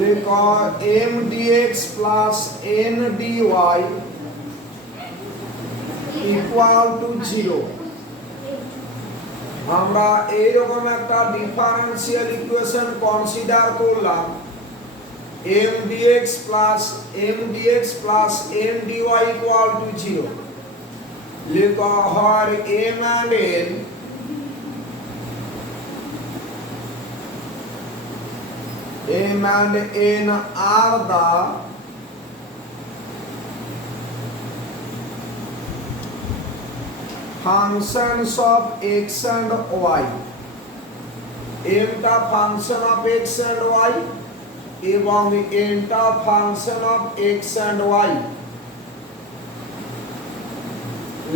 लिखो m dx plus n dy equal to 0। আমরা এই রকম একটা ডিফারেন্সিয়াল ইকুয়েশন কনসিডার করলাম m dx plus n dy equal to 0। লিখো হয় m and n are the functions of x and y। m টা function of x and y এবং n টা function of x and y।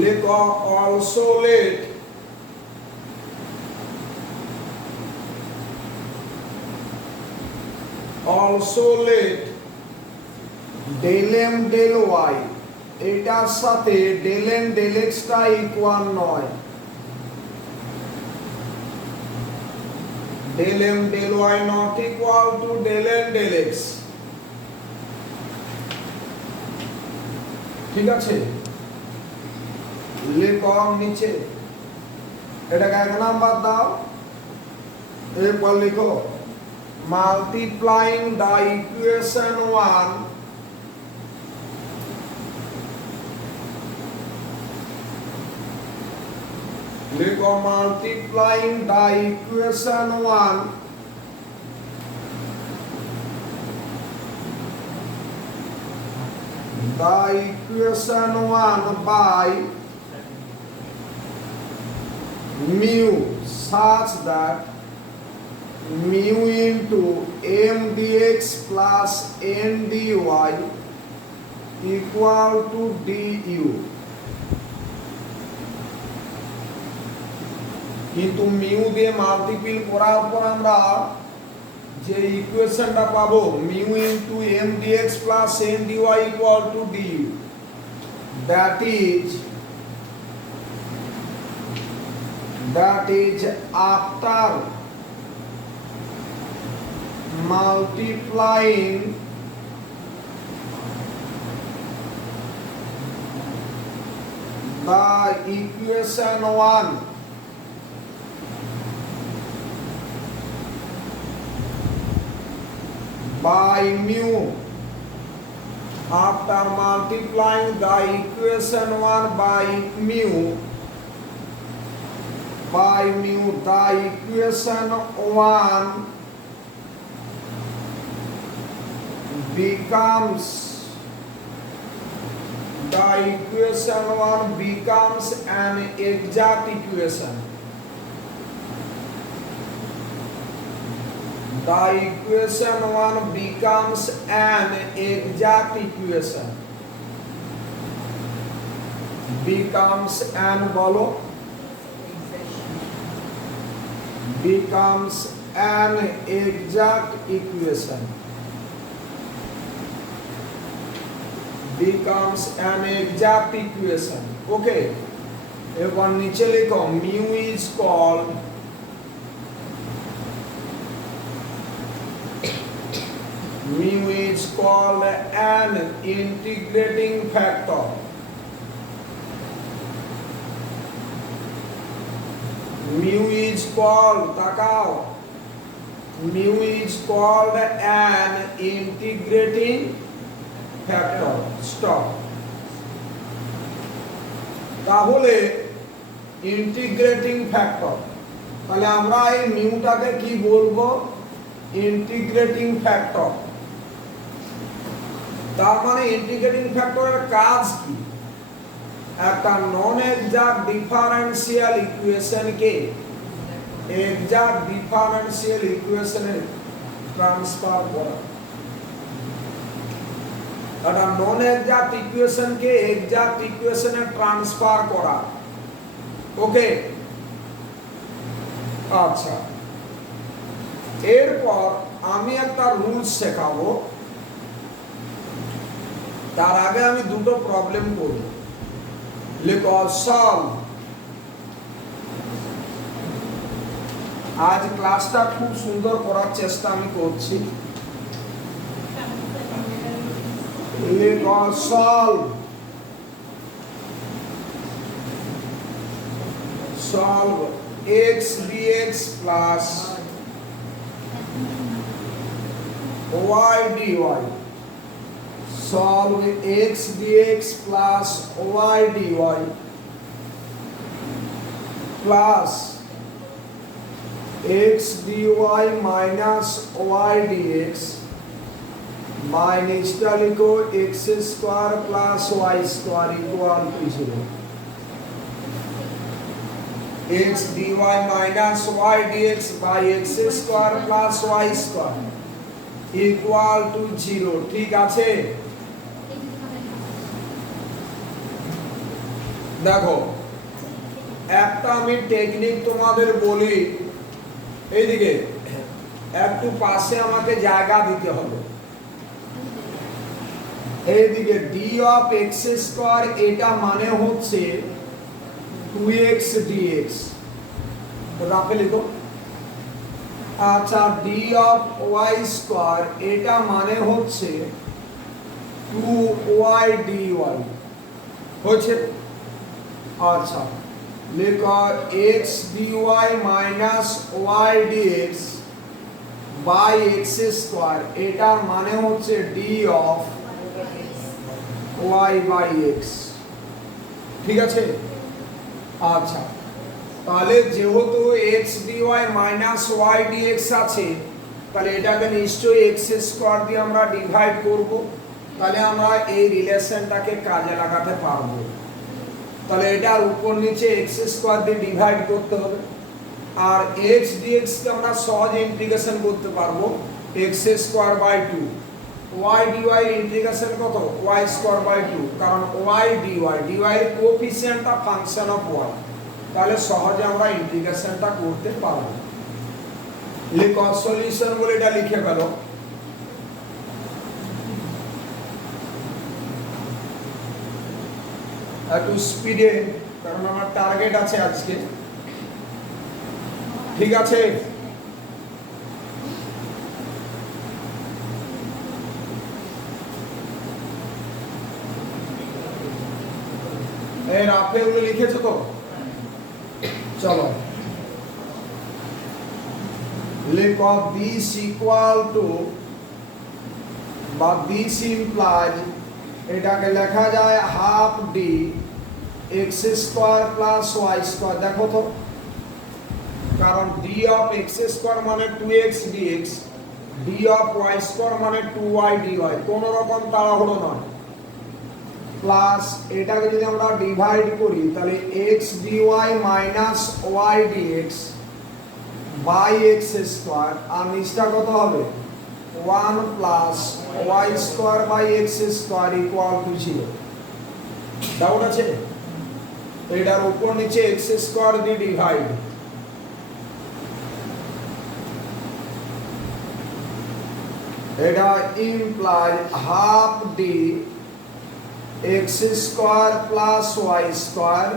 লিখো also let del m del y এটার সাথে del m del x টা equal নয়। del m del y not equal to del n del x। ঠিক আছে, লিখো নিচে এটাকে এক নাম্বার দাও। এরপর লিখো multiplying the equation 1 लिखो multiplying the equation 1 by mu such that mu into m dx plus n dy equal to du। কিন্তু মিউ দিয়ে মাল্টিপল করার পর আমরা যে ইকুয়েশনটা পাবো mu into m dx plus n dy equal to du, that is after multiplying the equation 1 by mu, after multiplying the equation 1 by mu the equation 1 becomes an exact equation। The equation 1 becomes an exact equation। becomes an বলো becomes an exact equation। becomes an exact equation। okay, এবার নিচে লিখো mu is called an integrating factor। mu is called তাকাও mu is called an integrating factor। stop। তাহলে integrating factor, তাহলে আমরা এই মিউটাকে কি বলবো ইন্টিগ্রেটিং ফ্যাক্টর। তার মানে ইন্টিগ্রেটিং ফ্যাক্টরের কাজ কি একটা নন এক্সাক্ট ডিফারেন্সিয়াল ইকুয়েশনকে এক্সাক্ট ডিফারেন্সিয়াল ইকুয়েশনে ট্রান্সফার করা। একটা নন এক্সাক্ট ইকুয়েশনকে এক্সাক্ট ইকুয়েশনে ট্রান্সফার করা। ওকে, আচ্ছা, এরপর আমি একটা রুলস শেখাবো। তার আগে আমি দুটো প্রবলেম করব। লিখো সলভ আজ ক্লাসটা খুব সুন্দর করার চেষ্টা আমি করছি। solve x dx plus y dy, solve x dx plus y dy plus x dy minus y dx by নিচটা লিখো x square plus y square equal to 0। x dy minus y dx by x square plus y square equal to 0। ঠিক আছে, দেখো একটা আমি technique তোমাদের বলি, এইদিকে একটু পাশে আমাকে জায়গা দিতে হবে। এইদিকে d অফ x স্কয়ার এটা মানে হচ্ছে 2x dx, রাখে লিখো। আচ্ছা d অফ y স্কয়ার এটা মানে হচ্ছে 2y dy হচ্ছে। আচ্ছা লিখো x dy minus y dx by x square এটার মানে হচ্ছে d of y by x। ঠিক আছে, আচ্ছা তাহলে যেহেতু x dy minus y dx আছে, তাহলে এটাকে নিশ্চয়ই x স্কয়ার দিয়ে আমরা ডিভাইড করব, তাহলে আমরা এই রিলেশনটাকে কাজে লাগাতে পারবো। তাহলে এটার উপর নিচে x স্কয়ার দিয়ে ডিভাইড করতে হবে, আর x dx কে আমরা সহজে ইন্টিগ্রেশন করতে পারবো x square by 2, y dy এর ইন্টিগ্রেশন কত y স্কয়ার বাই 2, কারণ y dy এর কোএফিসিয়েন্টটা ফাংশন অফ y, তাহলে সহজে আমরা ইন্টিগ্রেশনটা করতে পারবো। লিখো সলিউশন বলে এটা লিখে ফেলো। একটু স্পিডে, কারণ আমার টার্গেট আছে আজকে। ঠিক আছে, এই রাফে ওগুলো লিখেছো তো? চলো লিখো দিস ইকুয়াল টু বা দিস ইমপ্লাইজ, এটাকে লেখা যায় half d x square plus y square. দেখো তো, কারণ ডি অফ এক্স স্কয়ার মানে 2x dx, d of y square মানে 2y dy, কোন রকম তাড়াহুড়ো নয়। প্লাস এটাকে যদি আমরা ডিভাইড করি তাহলে x dy minus y dx by x square, আর নিচটা কত হবে 1 plus y square by x square equal to 0। Doubt আছে? এটার উপর নিচে x স্কয়ার দিয়ে ডিভাইড, এটা imply half d x square plus y square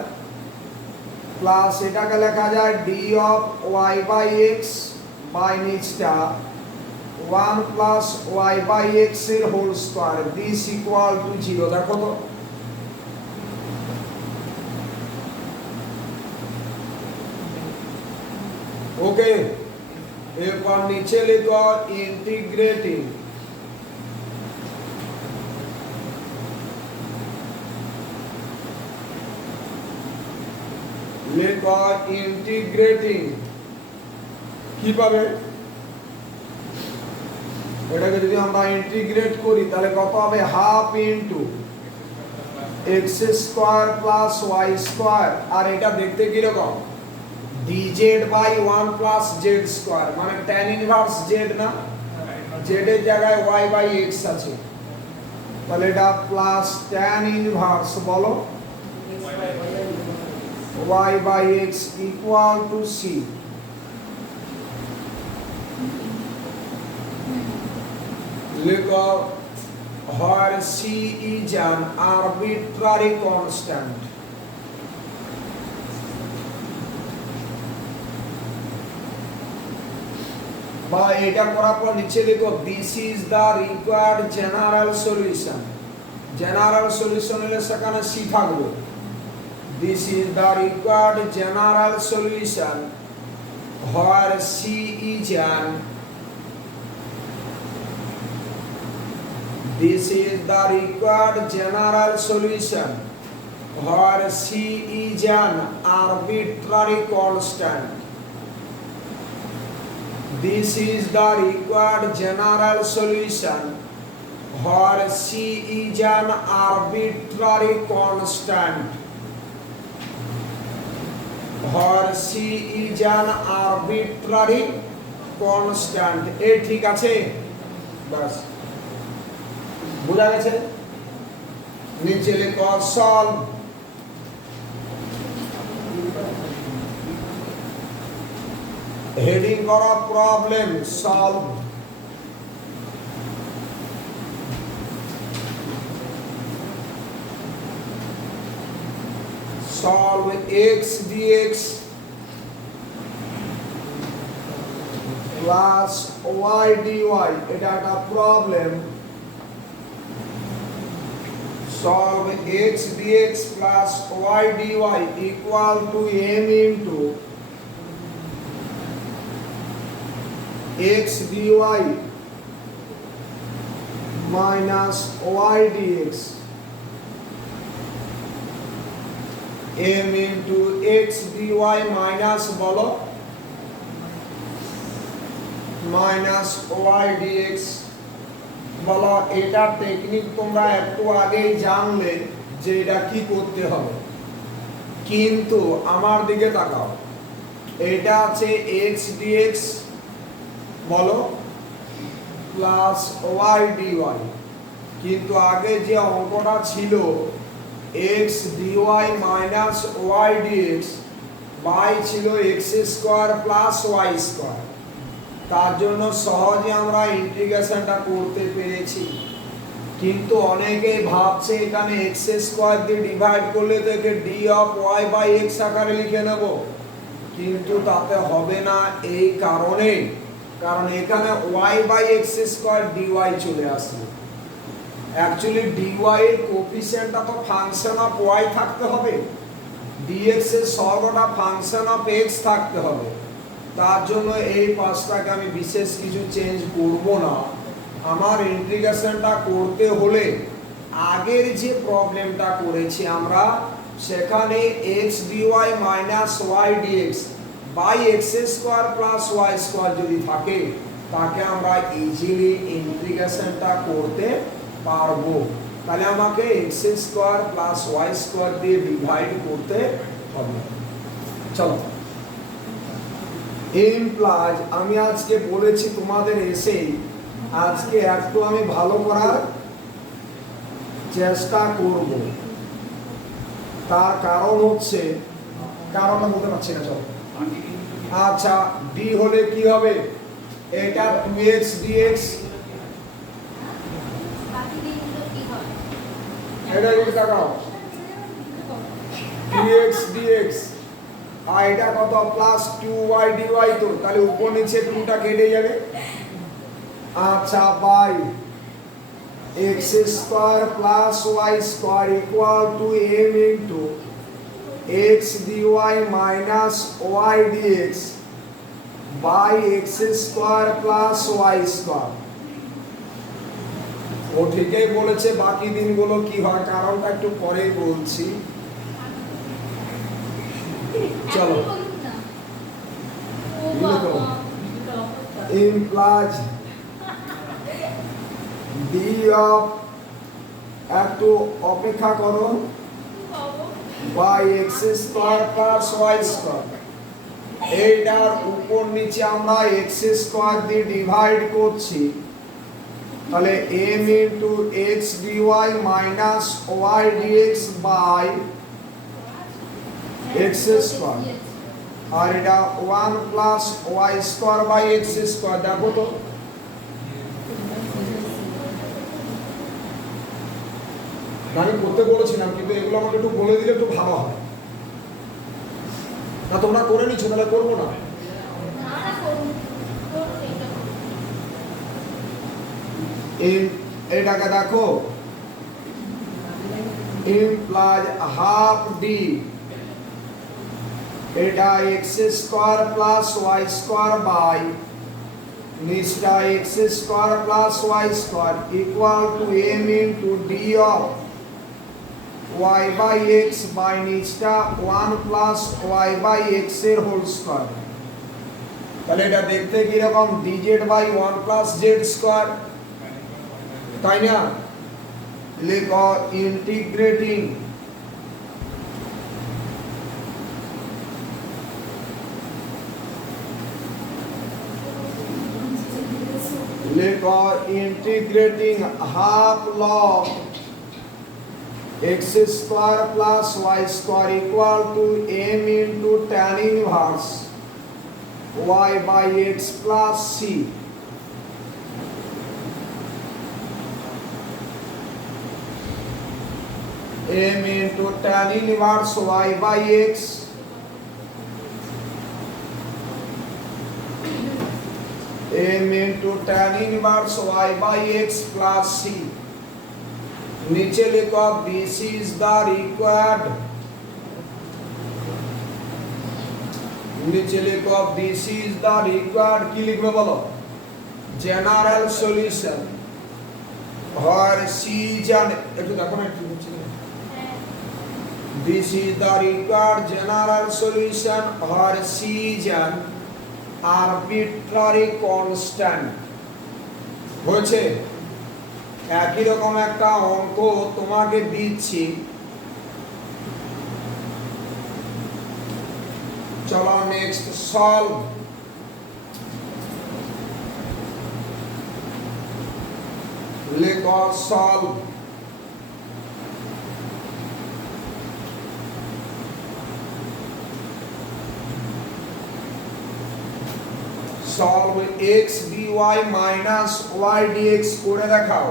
plus এটাকে লেখা যায় d of y by x by নিচটা 1 প্লাস ওয়াই বাই এক্স এর whole square, this equal to 0। দেখো তো, ওকে। এরপর নিচে লিখো ইন্টিগ্রেটিং, লিখো ইন্টিগ্রেটিং কিভাবে, এটাকে যদি আমরা ইন্টিগ্রেট করি তাহলে কত হবে half into x square plus y square, আর এটা দেখতে কি রকম dz by 1 plus z square, মানে tan ইনভার্স z না, z এর জায়গায় y বাই x আছে, তাহলে এটা প্লাস tan ইনভার্স বলো y by x equal to c। লিখো where c is an arbitrary constant, বা এটা করার পর নিচে লিখো this is the required general solution. General solution হলে সেখানে সি থাকবে। This is the required general solution where C is an this is the required general solution where C is an arbitrary constant. This is the required general solution where C is an arbitrary constant. Where C is an arbitrary constant. এ ঠিক আছে? বাস বুঝা গেছে? নিচে লিখো solve. Heading করা problem solve. solve x dx plus y dy এটা একটা problem. solve x dx plus y dy equal to m into x dy minus y dx m into x dy minus বলো minus y dx বলো। এটা technique তোমরা একটু আগেই জানলে যে এটা কি করতে হবে, কিন্তু আমার দিকে তাকাও। এটা আছে x dx বলো প্লাস y dy, কিন্তু আগে যে অঙ্কটা ছিল x dy minus y dx by ছিল x square plus y square. তার জন্য সহজে আমরা ইন্টিগ্রেশনটা করতে পেরেছি, কিন্তু অনেকেই ভাবছে এখানে x স্কয়ার দিয়ে ডিভাইড করলে তো একে d of y by x আকারে লিখে নেব, কিন্তু তাতে হবে না। এই কারণে কারণ এখানে y by x square dy চলে আসবে। অ্যাকচুয়ালি dy এর কোএফিসিয়েন্টটা তো ফাংশন অফ y থাকতে হবে, dx এর সহগটা ফাংশন অফ x থাকতে হবে। তার জন্য এই পাঁচটাকে আমি বিশেষ কিছু চেঞ্জ করব না। আমার ইন্টিগ্রেশনটা করতে হলে আগের যে প্রবলেমটা করেছি আমরা, সেখানে x dy minus y dx by x square plus y square যদি থাকে, তাকে আমরা ইজিলি ইন্টিগ্রেশনটা করতে পারবো। তাহলে আমাকে x square plus y square দিয়ে ডিভাইড করতে হবে। চলো, ইমপ্লাইজ আমি আজকে বলেছি তোমাদের এসে আজকে একটু আমি ভালো করার চেষ্টা করব। তার কারণ হচ্ছে, কারণটা বলতে পারছি না। চলো, আচ্ছা d হলে কি হবে? এটা 2x dx, এটা কি তাকাও 2x dx, আর এটা কত প্লাস 2y dy, তো তাহলে উপর নিচে 2টা কেটে যাবে। আচ্ছা by x square plus y square equal to m into x dy minus y dx by x square plus y square. ও ঠিকই বলেছে, বাকি দিনগুলো কি হয় কারণটা একটু পরেই বলছি। চলো, implies d of একটু অপেক্ষা করো by x square plus y square. এইটার উপর নিচে আমরা x স্কয়ার দিয়ে ডিভাইড করছি, তাহলে m into x dy minus y dx by x square, আর এটা 1 plus y square by x square. দেখো তো আমি করতে বলেছিলাম, কিন্তু এগুলো আমাকে একটু বলে দিলে একটু ভালো হয়। না তোমরা করে নিচ্ছ, তাহলে করবো না। এটাকে দেখো implies half d, এটা x square plus y square by নিচটা x square plus y square equal to m into d of y by x by নিচটা 1 প্লাস y বাই x এর হোল স্কয়ার। তাহলে এটা দেখতে কি রকম dz by 1 plus z square, তাই না? লিখো integrating integrating half log x square plus y square equal to m into tan inverse y by x plus c, m into tan inverse y by x m into tan inverse y by x plus c। नीचे लिखो this is the required, नीचे लिखो this is the required কি লিখবে বলো, general solution where c জান একটু দেখো না একটু বুঝছি। this is the required general solution where c জান arbitrary constant। হয়েছে? একই রকম একটা অঙ্ক তোমাকে দিচ্ছি, চলো নেক্সট সলভ। লেখো solve. Solve x dy minus y dx করে দেখাও।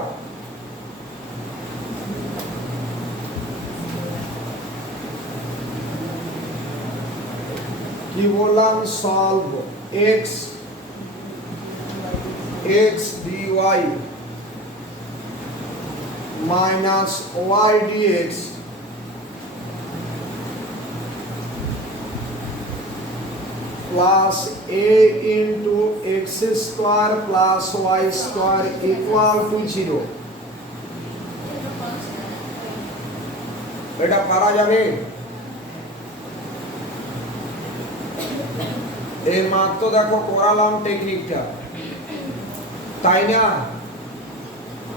কি বললাম? Solve x dy minus y dx plus a into x square plus y square equal to 0। এটা পারা যাবে? এই মাত্র দেখো করালাম টেকনিকটা, তাই না?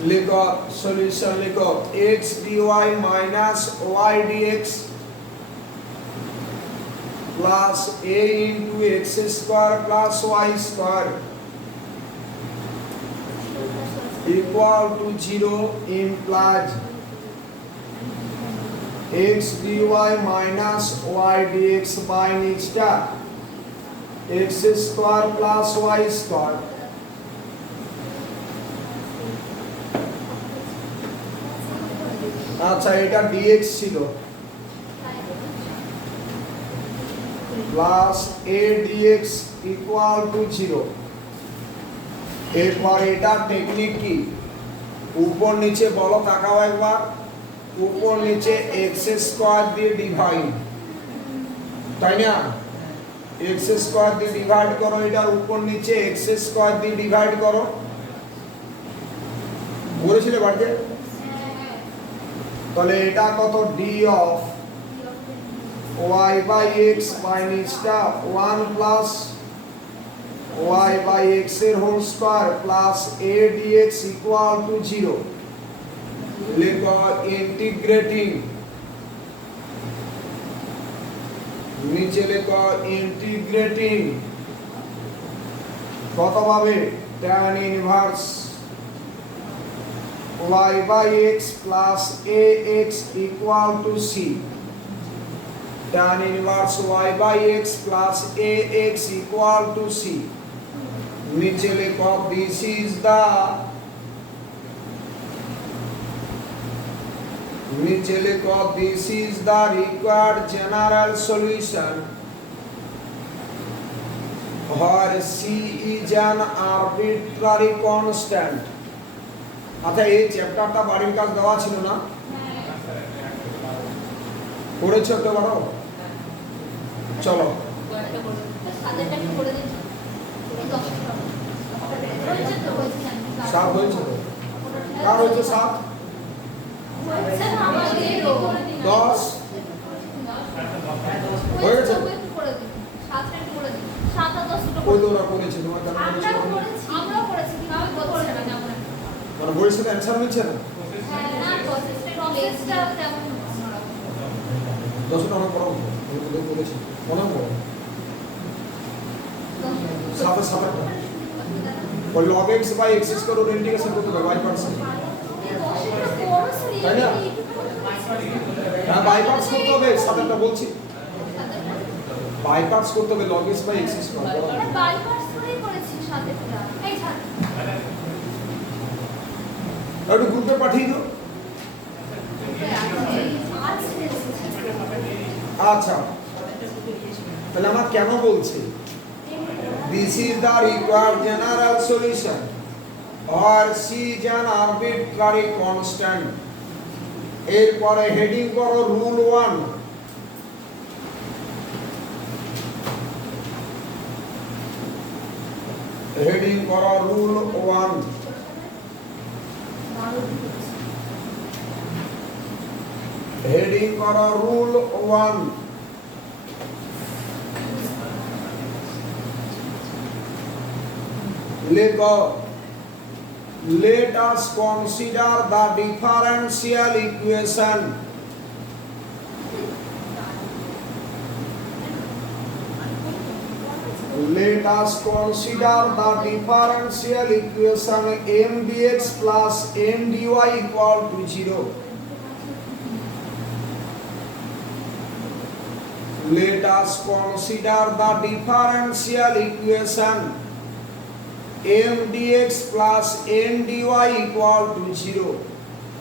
লিখো সলিউশন, লিখো x dy minus y dx plus a into x square plus y square equal to 0 implies x dy minus y dx by নিচটা x square plus y square আচ্ছা এটা dx ছিল plus a dx equal to 0। এরপর এটা technique কি, উপর নিচে বলো, তাকাও একবার, উপর নিচে x স্কয়ার দিয়ে ডিভাইড, তাই না? x স্কয়ার দিয়ে ডিভাইড করো, এটার উপর নিচে x স্কয়ার দিয়ে ডিভাইড করো, বলেছিলে বাড়িতে? তাহলে এটা কত, d of y by x by নিচটা 1 plus y by x এর whole square plus a dx equal to 0। লিখো ইন্টিগ্রেটিং, নিচে লিখো ইন্টিগ্রেটিং কত পাবে, tan inverse y by x plus ax equal to c, tan inverse y by x plus ax equal to c। नीचे लिखो this is the, नीचे लिखो this is the required general solution where c is an arbitrary constant। আচ্ছা এই চ্যাপ্টারটা বাড়ির কাজ দেওয়া ছিল না? করেছো তো বড়? চলো সাত হয়েছে তো? কার হয়েছে সাত? 10 হয়ে গেছে? ওই তো ওরা করেছে, তোমার কেন করেছে? মানে বইয়ের সাথে অ্যান্সার মিলছে না? 10টা অনেক বড় বলেছি, অনেক বড়। সাথে সাথে ওই log x by x square ওর ইন্টিগ্রেশন করতে হবে y পার্সেন্ট, তাই না? হ্যাঁ বাই পার্টস করতে হবে, সাথেটা বলছি বাই পার্টস করতে হবে log x by x square. এটা বাই পার্টস করেই করেছি সাথেটা। এই ছাড় একটু গ্রুপে পাঠিয়ে দাও। আচ্ছা তাহলে আমার কেন বলছে this is the required general solution or C is an arbitrary constant। এরপরে হেডিং করো রুল 1। হেডিং করো রুল 1। হেডিং করো রুল 1। লেখো let us consider the differential equation let us consider the differential equation m dx plus n dy equal to 0। let us consider the differential equation m dx plus n dy equal to 0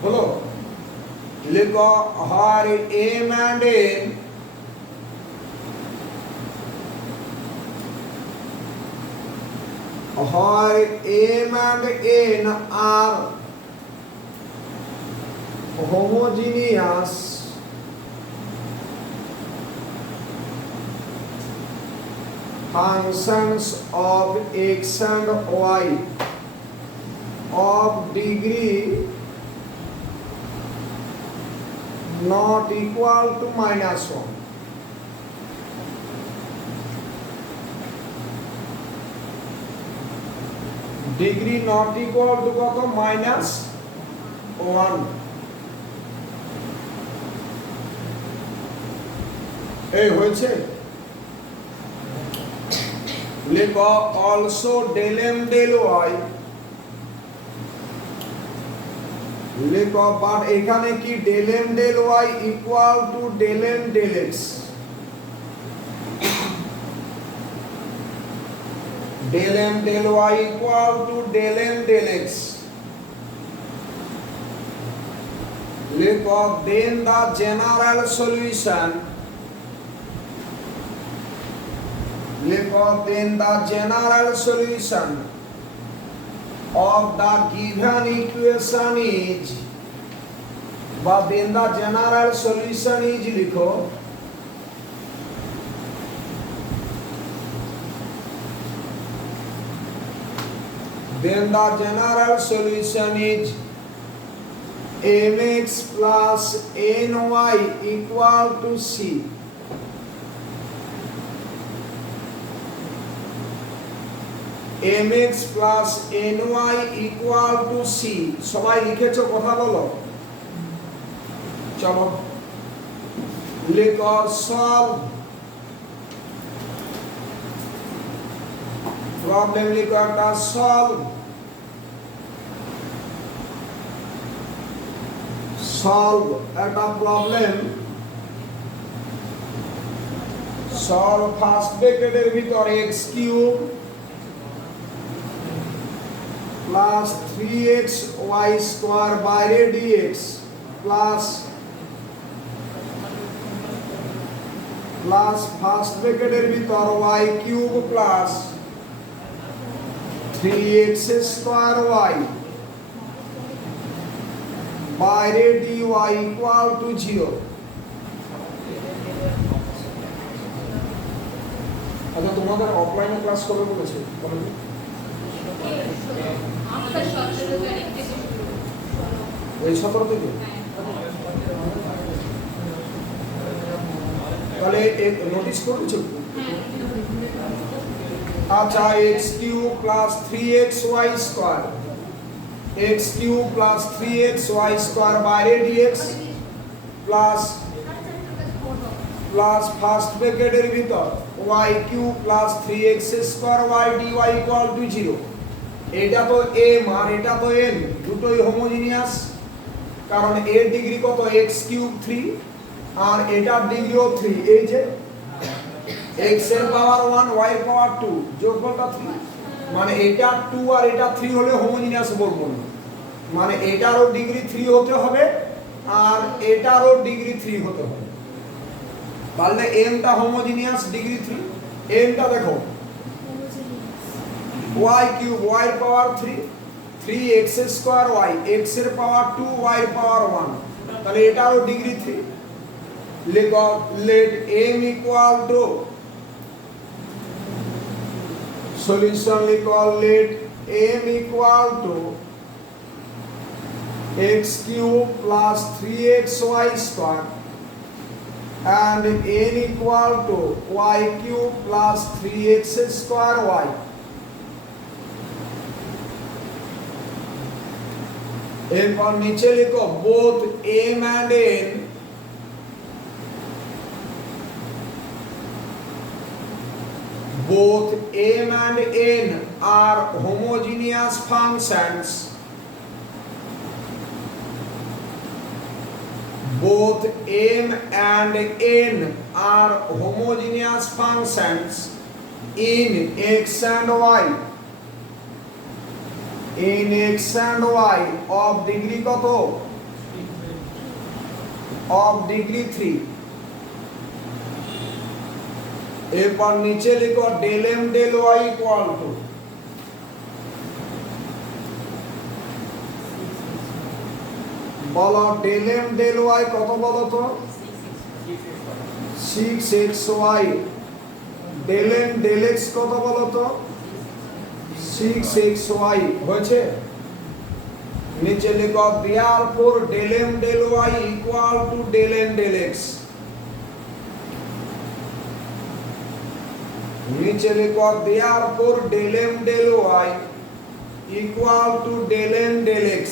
হলো। লিখো হয় m and n হয় m and n are homogeneous functions of x and y of degree not equal to -1। Degree not equal two কত? -1। এই হয়েছে। লেখো also del m del y। লেখো but এখানে কি del m del y equal to del m del x। del m del y equal to del m del x। লেখো then the general solution লেখো then the general solution of the given equation is বা then the general solution is লিখো then the general solution is mx plus ny equal to c। mx plus ny equal to c সবাই লিখেছো? কথা বলো। চলো লিখো solve problem লিখো একটা সলভ সলভ একটা প্রবলেম সলভ ফার্স্ট ব্র্যাকেটের ভিতর x cube plus 3xy square বাইরে dx প্লাস ফার্স্ট ব্র্যাকেটের ভিতর y cube plus 3x square y বাইরে dy ইকুয়াল টু 0। আচ্ছা তোমাদের অফলাইনে ক্লাস কবে বলেছে বলো তো? আমরা 17 তারিখ থেকে শুরু। এই 17 থেকে? তাহলে নোটিস করেছো? আচ্ছা x cube plus 3xy square, x cube plus 3xy square বাইরে dx প্লাস ফার্স্ট ব্র্যাকেটের ভিতর y cube plus 3x square y dy equal to 0। এটা তো m আর এটা তো n, দুটোই হোমোজিনিয়াস, কারণ এর ডিগ্রি কত x কিউব 3 আর এটার ডিগ্রিও 3। এই যে x এর পাওয়ার 1 y এর পাওয়ার 2 যোগফলটা 3, মানে এটা 2 আর এটা 3 হলে হোমোজিনিয়াস বলবো না, মানে এটারও ডিগ্রি 3 হতে হবে আর এটারও ডিগ্রি 3 হতে হবে। তাহলে m টা হোমোজিনিয়াস ডিগ্রি 3, n টা দেখো y কিউব y এর পাওয়ার 3, 3x স্কয়ার y, x এর পাওয়ার 2 y এর পাওয়ার 1, তাহলে এটারও ডিগ্রি 3। লিখো let m equal to solution লিখো let m equal to x cube plus 3xy square and n equal to y cube plus 3x square y। এরপর নিচে লিখো both m and n are homogeneous functions, both m and n are homogeneous functions in x and y, in x and y of degree কত? of degree 3। এরপর নিচে লিখো del m del y equal to বলো del m del y কত বলো তো? 6xy। del m del x কত বলো তো? 6xy হয়েছে। নিচে লিখো therefore del m del y equal to del n del x। নিচে লিখো therefore del m del y equal to del n del x।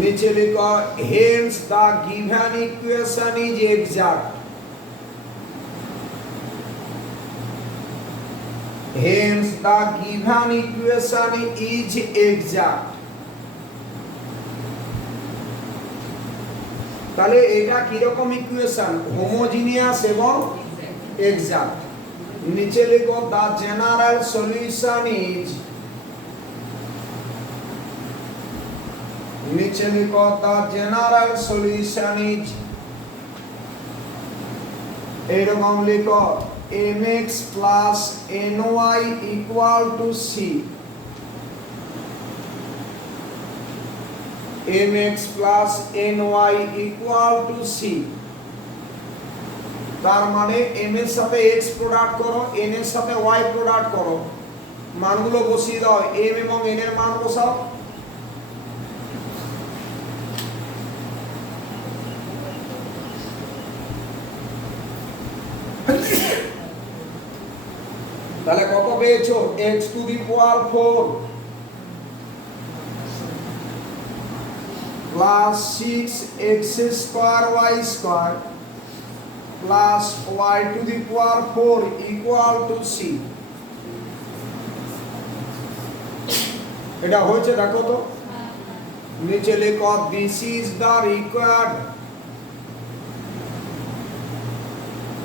নিচে লিখো hence the given equation is exact, hence the given equation is exact। তাহলে এটা কি রকম equation? Homogeneous এবং exact. নিচে লিখো the general solution is, নিচে লিখো the general solution is, এরকম লিখো mx plus ny equal to c, mx plus ny equal to c। তার মানে m এর সাথে x প্রোডাক্ট করো, n এর সাথে y প্রোডাক্ট করো, মানগুলো বসিয়ে দাও, m এবং n এর মান বসাও। তাহলে কত পেয়েছো? x two the power 4 plus 6x square y square plus y to the power 4 equal to c। এটা হয়েছে দেখো তো। নিচে লেখো দিস ইজ দ্য রিকোয়ার্ড,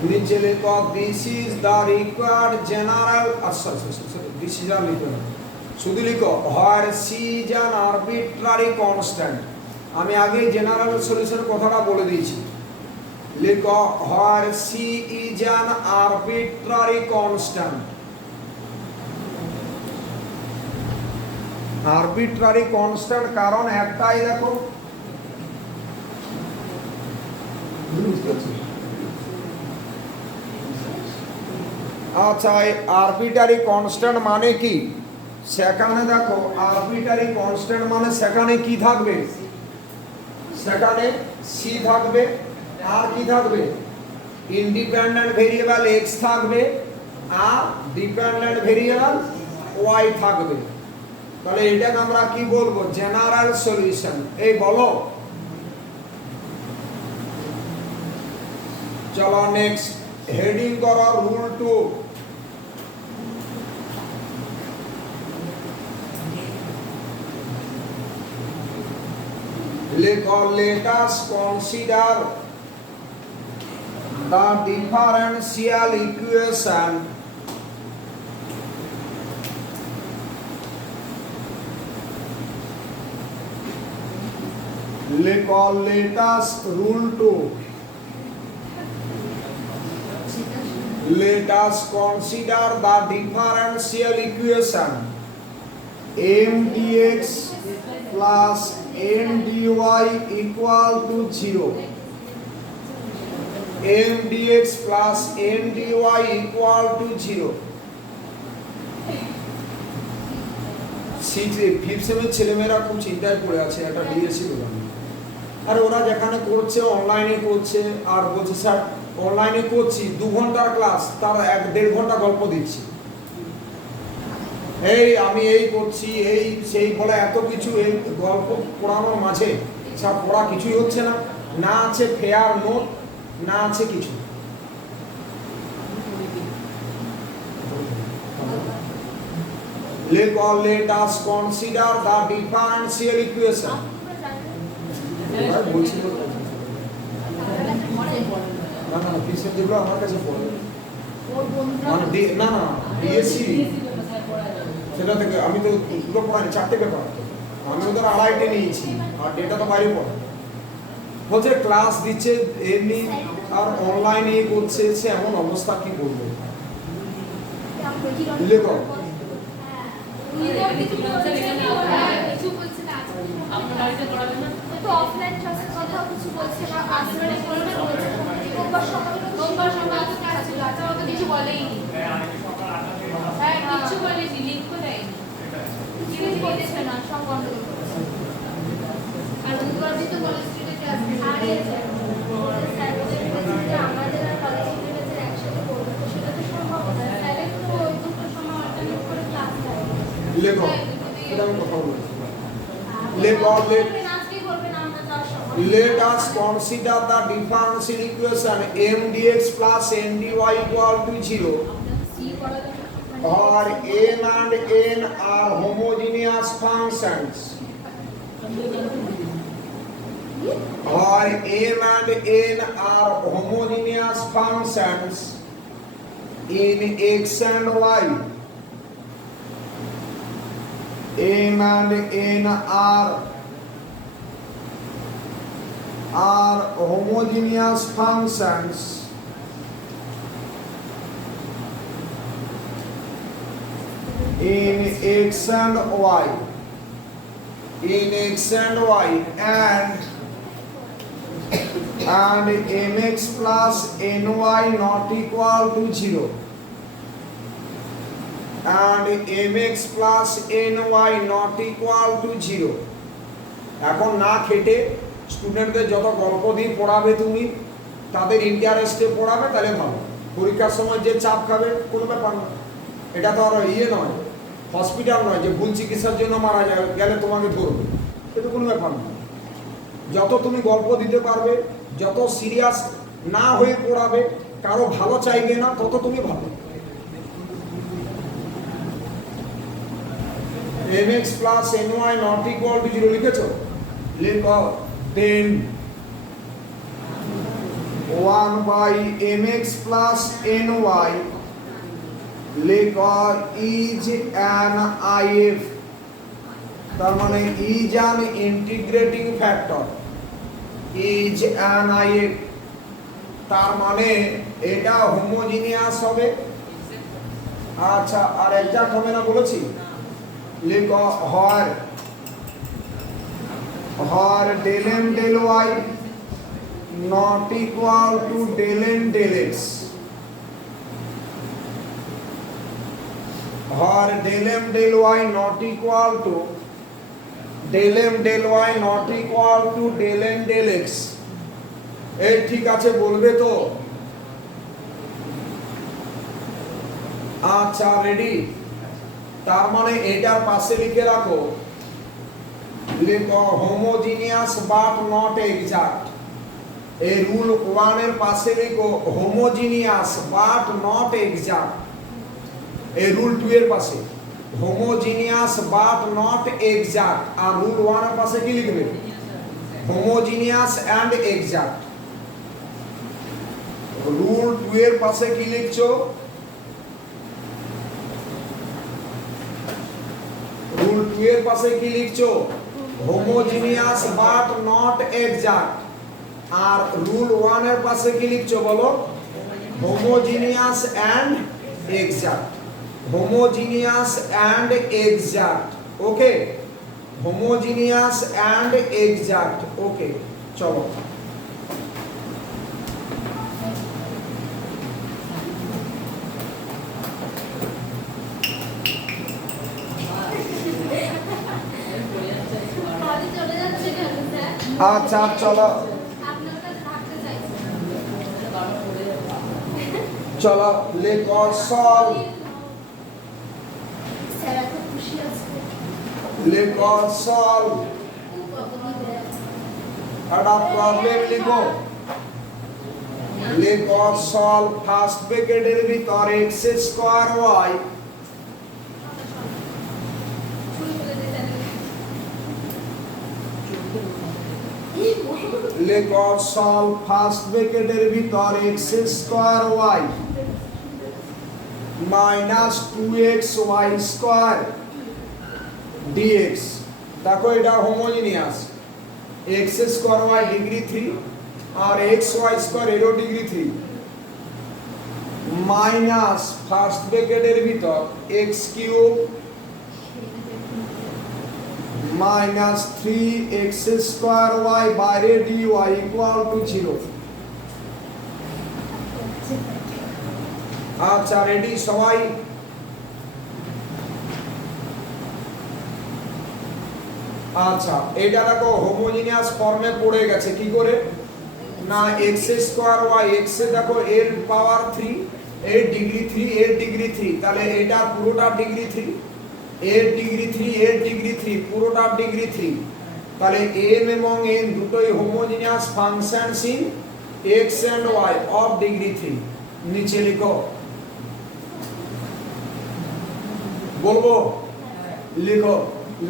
নিচে লেখো this is the required general, this is আর লিখো না, শুধু লিখো where C is an arbitrary constant. আমি আগেই জেনারেল সলিউশনের কথাটা বলে দিয়েছি। লিখো where C is an arbitrary constant. Arbitrary constant কারণ একটাই দেখো, আচ্ছা এই আরবিটারি কনস্ট্যান্ট মানে কি? সেখানে দেখো আরবিটারি কনস্ট্যান্ট মানে সেখানে কি থাকবে? সেখানে সি থাকবে, আর কি থাকবে? ইন্ডিপেন্ডেন্ট ভেরিয়েবল এক্স থাকবে আর ডিপেন্ডেন্ট ভেরিয়েবল ওয়াই থাকবে। তাহলে এটাকে আমরা কি বলবো? General solution. এই বলো, চলো নেক্সট হেডিং করো rule 2। let us consider the differential equation let us rule 2. Let us consider the differential equation m dx plus n dy equal to 0. m dx plus n dy equal to 0. Fifth সেমের ছেলেমেয়েরা খুব চিন্তায় পড়ে আছে একটা DSC programme, আর ওরা যেখানে করছে অনলাইনে করছে, আর বলছে স্যার অনলাইনে করছি 2 ঘন্টার ক্লাস, তার 1-1.5 ঘন্টা গল্প দিচ্ছি, এই আমি এই করছি এই সেই বলে এত কিছু, এই গল্প পড়ানোর মাঝে সব পড়া কিছুই হচ্ছে না, না আছে ফেয়ার নোট, না আছে কিছু। Let us consider the differential equation. না না পিছনে যেগুলো আমার কাছে পড়ে মানে না না ডিএসসি সেটা থেকে আমি তো দুটো পড়াইনি, 4টে পেপার, আমি ওদের 2.5টে নিয়েছি আর ডেটা তো বাইরে পড়ে বলছে ক্লাস দিচ্ছে এমনি আর অনলাইনে করছে, সে এমন অবস্থা কি করবো? লেখো অফলাইন ক্লাসের কথা কিছু বলছে না, আসলে বলবে রোববার সকালে ক্লাস ছিল, আচ্ছা ওকে কিছু বলেইনি। হ্যাঁ কিছু বলেনি, লিঙ্ক তো দেয়নি, কিছু বলেছে না, সব গন্ডগোল করেছে। আর বুধবার দিন তো কলেজ স্ট্রিটে ক্লাস আরে স্যার বলছে আমাদের আর কলেজ স্ট্রিটে একসাথে করবো, তো সেটা তো সম্ভব না, তাহলে তো ওই দুটো সময় অল্টারনেট করে ক্লাস দেয়। লেখো এটা আমি কথা বলছি। Let us consider the differential equation m dx plus n dy equal to 0 or m and n are homogeneous functions, or m and n are homogeneous functions in x and y. M and n are homogeneous functions in x and y, and mx plus ny not equal to 0, and mx plus ny not equal to 0. এখন না খেটে স্টুডেন্টদের যত গল্প দিয়ে পড়াবে তুমি, তাদের ইন্টারেস্টে পড়াবে, তাহলে ভালো। পরীক্ষার সময় যে চাপ খাবে কোনো ব্যাপার না, এটা তো আর ইয়ে নয়, হসপিটাল নয় যে ভুল চিকিৎসার জন্য মারা যাবে গেলে তোমাকে ধরবে, এটা কোনো ব্যাপার না। যত তুমি গল্প দিতে পারবে, যত সিরিয়াস না হয়ে পড়াবে, কারো ভালো চাইবে না, তত তুমি ভালো। mx plus ny not equal to 0 লিখেছো? লিখো then 1 by mx plus ny লিখো is an if, তার মানে is an integrating factor, is an if, তার মানে এটা হোমোজিনিয়াস হবে। আচ্ছা আর এক্সাক্ট হবে না বলেছি, लिखो हर del m del y not equal to del n del x, her del m del y not equal to del m del y not equal to del n del x। এই ঠিক আছে বলবে তো? আচ্ছা রেডি। তার মানে এটার পাশে লিখে রাখো, লিখো হোমোজিনিয়াস বাট নট এক্সাক্ট। এই রুল 1 এর পাশে লিখো হোমোজিনিয়াস বাট নট এক্সাক্ট। এই রুল 2 এর পাশে হোমোজিনিয়াস বাট নট এক্সাক্ট, আর রুল 1 এর পাশে কি লিখবে? Homogeneous and exact. রুল 2 এর পাশে কি লিখছো? রুল 2 এর পাশে কি লিখছো? Homogeneous but not exact. আর রুল 1 এর পাশে কি লিখছো বলো? Homogeneous and exact. Homogeneous and exact, okay? Homogeneous and exact, okay. চলো আচ্ছা চলো চলো লিখো সলভ, লিখো সলভ। একটা প্রবলেম লিখো, লিখো সলভ ফার্স্ট ব্র্যাকেটের ভিতর x স্কয়ার y লিখো সলভ ফার্স্ট ব্র্যাকেটের ভিতর x square y minus 2x y square dx। দেখো এটা homogeneous, x square y degree 3 আর x y স্কয়ার এরও ডিগ্রি 3 মাইনাস ফার্স্ট ব্র্যাকেটের ভিতর x cube minus 3x square y বাইরে dy ইকুয়াল টু 0। আচ্ছা রেডি সবাই? আচ্ছা এটা দেখো হোমোজিনিয়াস ফর্মে পড়ে গেছে কি করে না, x স্কয়ার y x এ দেখো এর পাওয়ার 3 এর ডিগ্রি 3 এর ডিগ্রি 3, তাহলে এটা পুরোটা ডিগ্রি 3 এর ডিগ্রি 3 এর ডিগ্রি 3 পুরোটা ডিগ্রি 3, তাহলে m এবং n দুটোই homogeneous functions in x and y of degree 3। নিচে লিখো, বলবো লিখো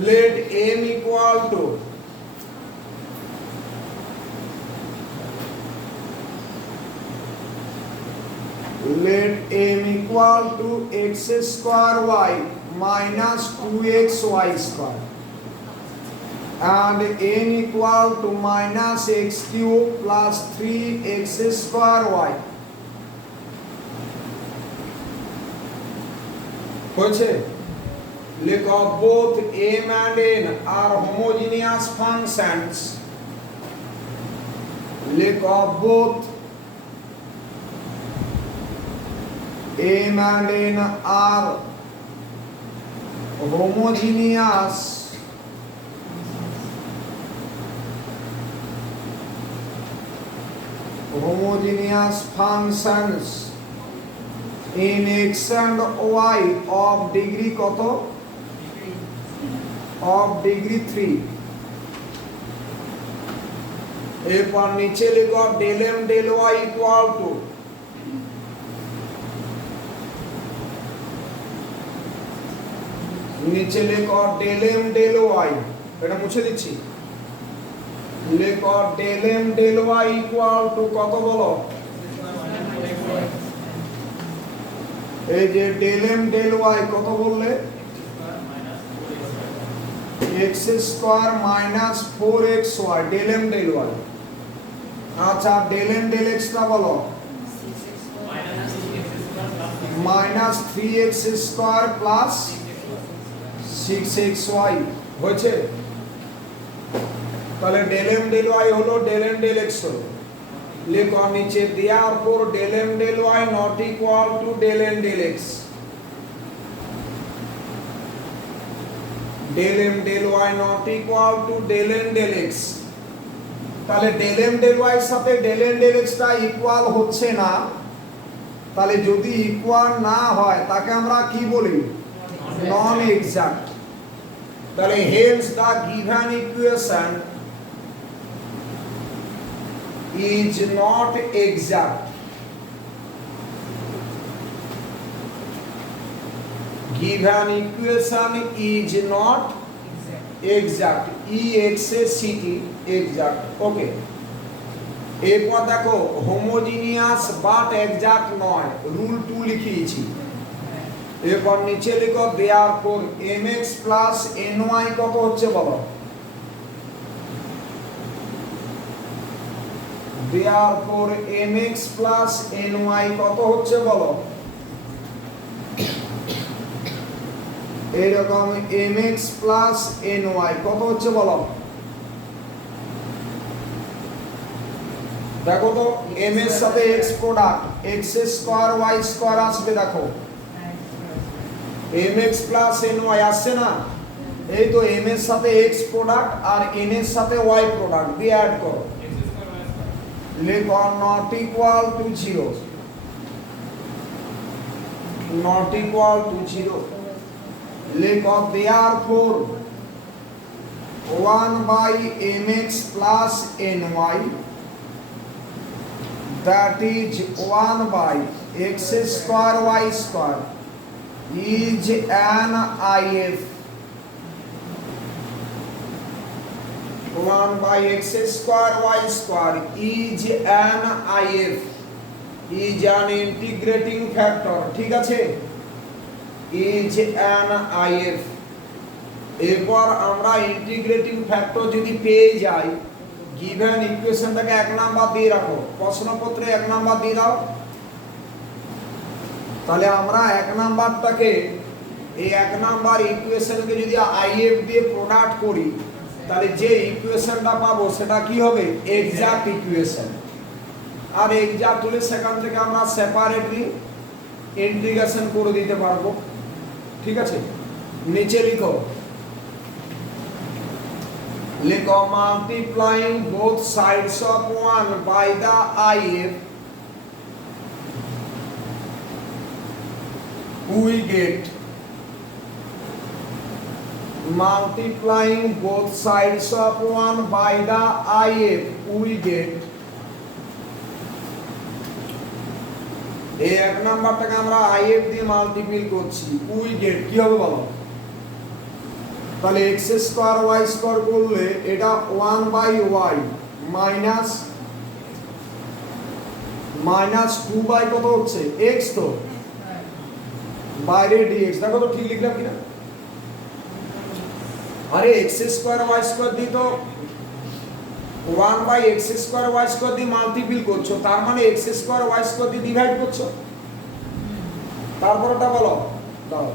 let m equal to let m equal to x square y minus 2xy square and n equal to minus x cube plus 3x square y। হয়েছে? লিখো both m and n are homogeneous functions। লিখো both m and n are homogeneous functions in x and y of degree কত? of degree 3। এরপর নিচে লিখো del m del y equal to নিচে লিখো del m del y, এটা মুছে দিচ্ছি। লিখো del m del y equal to কত বলো? এই যে del m del y কত বললে? x square minus 4xy del m del y। আচ্ছা del m del x টা বলো? Minus 3x square plus 6xy হয়েছে। তাহলে ডেল এম ডেল ওয়াই হলো ডেল এম ডেল এক্স হলো। লিখো নিচে therefore del M del y not equal to del M del x. Del M del y not equal to del M del x. তাহলে del M del y এর সাথে del M del x টা equal হচ্ছে না। তাহলে যদি equal না হয় তাকে আমরা কি বলি? নন এক্সাক্ট। তাহলে hence the given equation is not exact. Given equation is not exact. EXACT exact. Okay. এরপর দেখো হোমোজিনিয়াস বাট এক্সাক্ট নয়, রুল 2 লিখিয়েছি। এরপর নিচে লিখো therefore mx plus ny কত হচ্ছে বলো? therefore mx plus ny কত হচ্ছে বলো? এরকম mx plus ny কত হচ্ছে বলো? দেখো তো m এর সাথে x product x square y square আসবে। দেখো mx plus ny আসছে না? এই তো m এর সাথে x প্রোডাক্ট আর n এর সাথে y প্রোডাক্ট দিয়ে অ্যাড করো। লিখো not equal to 0, not equal to 0। লিখো therefore 1 by mx plus ny that is 1 by x square y square is an IF। 1 by x square y square is an IF, is an integrating factor। ঠিক আছে, is an IF। এরপর আমরা integrating factor যদি পেয়ে যাই, given ইকুয়েশনটাকে 1 number দিয়ে রাখো, প্রশ্নপত্রে 1 number দিয়ে দাও। তাহলে আমরা 1 নাম্বারটাকে এই 1 নাম্বার ইকুয়েশনকে যদি আইএফ দিয়ে প্রোডাক্ট করি, তাহলে যে ইকুয়েশনটা পাবো সেটা কি হবে? Exact equation. আর এক্সাক্ট হলে সেখান থেকে আমরা সেপারেটলি ইন্টিগ্রেশন করে দিতে পারবো। ঠিক আছে, নিচে লিখো, লিখো multiplying both sides of 1 by the IF we get, multiplying both sides of 1 by the IF we get, এই 1 নাম্বারটাকে আমরা IF দিয়ে মাল্টিপ্লাই করছি, we get কি হবে বলো? তাহলে x স্কয়ার y স্কয়ার করলে এটা 1 বাই y মাইনাস 2 বাই কত হচ্ছে? x। তো বাইরে dx, দেখো তো ঠিক লিখলাম কিনা? আরে x স্কয়ার y স্কয়ার দিয়ে তো 1 by x square y square দিয়ে মাল্টিপ্লাই করছো, তার মানে x স্কয়ার y স্কয়ার দিয়ে ডিভাইড করছো। তারপরটা বলো, দাও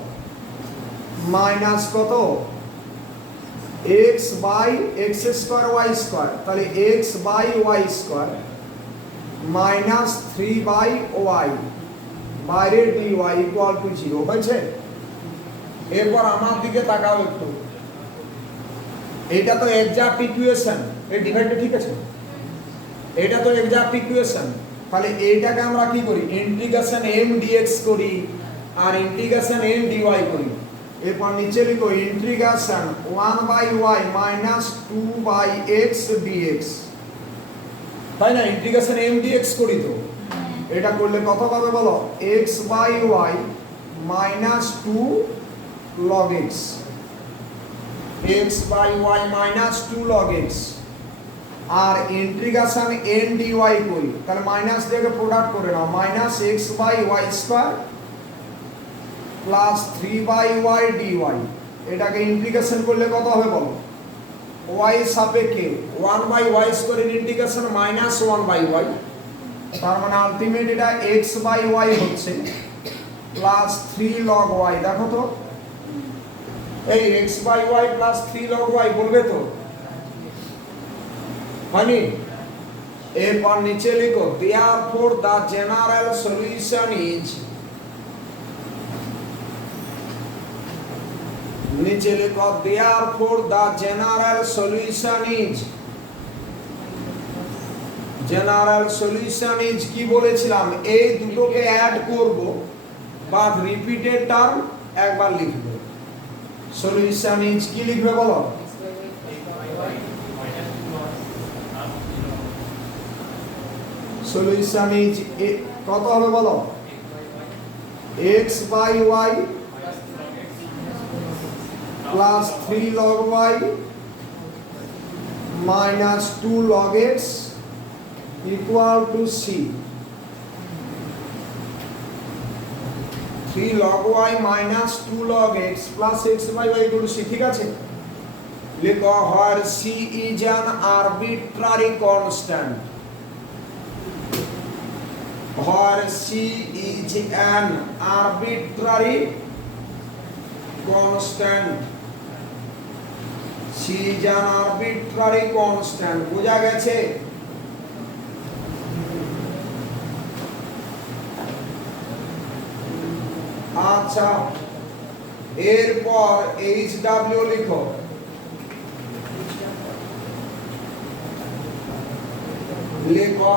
মাইনাস কত? x by x square y square, তাহলে x by y square minus 3 by y বাইরে dy ইকুয়াল টু 0 হয়েছে। এরপর আমার দিকে তাকাও একটু, এটা তো এক্সাক্ট ইকুয়েশন, এই ডিভাইডটা ঠিক আছে, এটা তো এক্সাক্ট ইকুয়েশন। তাহলে এইটাকে আমরা কি করি? ইন্টিগ্রেশন m dx করি আর ইন্টিগ্রেশন m dy করি। এরপর নিচে লিখো integration 1 by y minus 2 by x dx, তাই না? ইন্টিগ্রেশন m dx করি, তো এটা করলে কত পাবে বলো? x by y minus 2 log x, x by y minus 2 log x। আর ইন্টিগ্রেশন n dy করি, তাহলে মাইনাস দিয়ে প্রোডাক্ট করে নাও, minus x by y square plus 3 by y dy। এটাকে ইন্টিগ্রেশন করলে কত হবে বলো? y সাপেক্ষে 1 বাই y স্কয়ারের ইন্টিগ্রেশন মাইনাস 1 বাই y, তার মানে আলটিমেট এটা x বাই y হচ্ছে প্লাস 3 log y। দেখো তো এই x by y plus 3 log y বলবে তো হয়নি এরপর নিচে লিখো therefore the general solution is নিচে লিখো therefore the general solution is কি বলেছিলাম এই দুটোকে অ্যাড করব বাট রিপিটেড টার্ম একবার লিখব সলিউশন ইজ কি লিখবে বলো সলিউশন ইজ কত হবে বলো x by y plus 3 log y minus 2 log x equal to c 3 log y minus 2 log x plus x by y equal to c ঠিক আছে লিখো where c is an arbitrary constant where c is an arbitrary constant c is an arbitrary constant বোঝা গেছে আচ্ছা এরপর hw লিখো লিখো